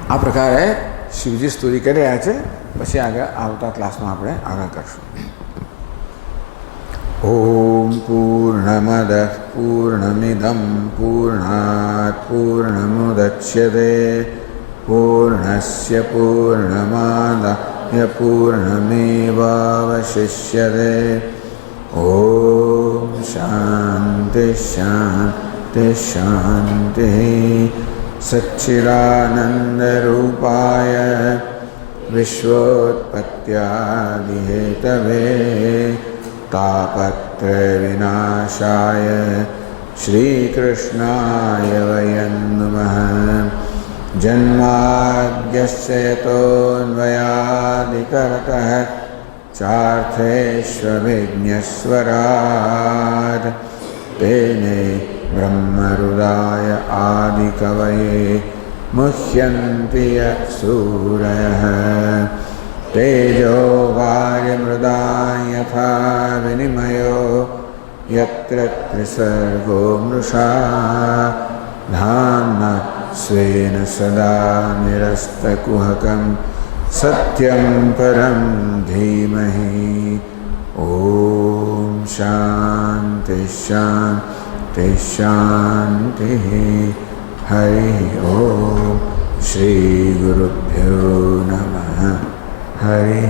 આ પ્રકારે શિવજી સ્તુતિ કરી રહ્યા છે. પછી આગળ આવતા ક્લાસમાં આપણે આગળ કરશું. ઓમ પૂર્ણમદ પૂર્ણમિદમ પૂર્ણાત પૂર્ણમુદચ્યતે પૂર્ણસ્ય પૂર્ણમાદાય પૂર્ણમેવાવશિષ્યતે. ઓમ શાંતિ શાંતિ શાંતિ. સચ્ચિદાનંદરૂપાય વિશ્વોત્પત્યાદિહેતવે તાપત્રય વિનાશાય શ્રીકૃષ્ણાય વયં નમઃ. જન્માદ્યસ્ય યતોન્વયાદિતરતઃ ચાર્થેષ્વવિઘ્નેશ્વરાत् તેને બ્રહ્મહૃદાય આદિકવયે મુહ્યन्ति યત્સૂરયः. તેજો વાયુમૃદાં યથા વિનિમયો યત્ર ત્રિસર્ગો મૃષા ધામ્ના સ્વેન સદા નિરસ્તકુહકં સત્યં પરં ધીમહિ. ઓમ શાંતિ શાંતિ શાંતિ. હરિ ઓમ. શ્રી ગુરુભ્યો નમઃ. હરિ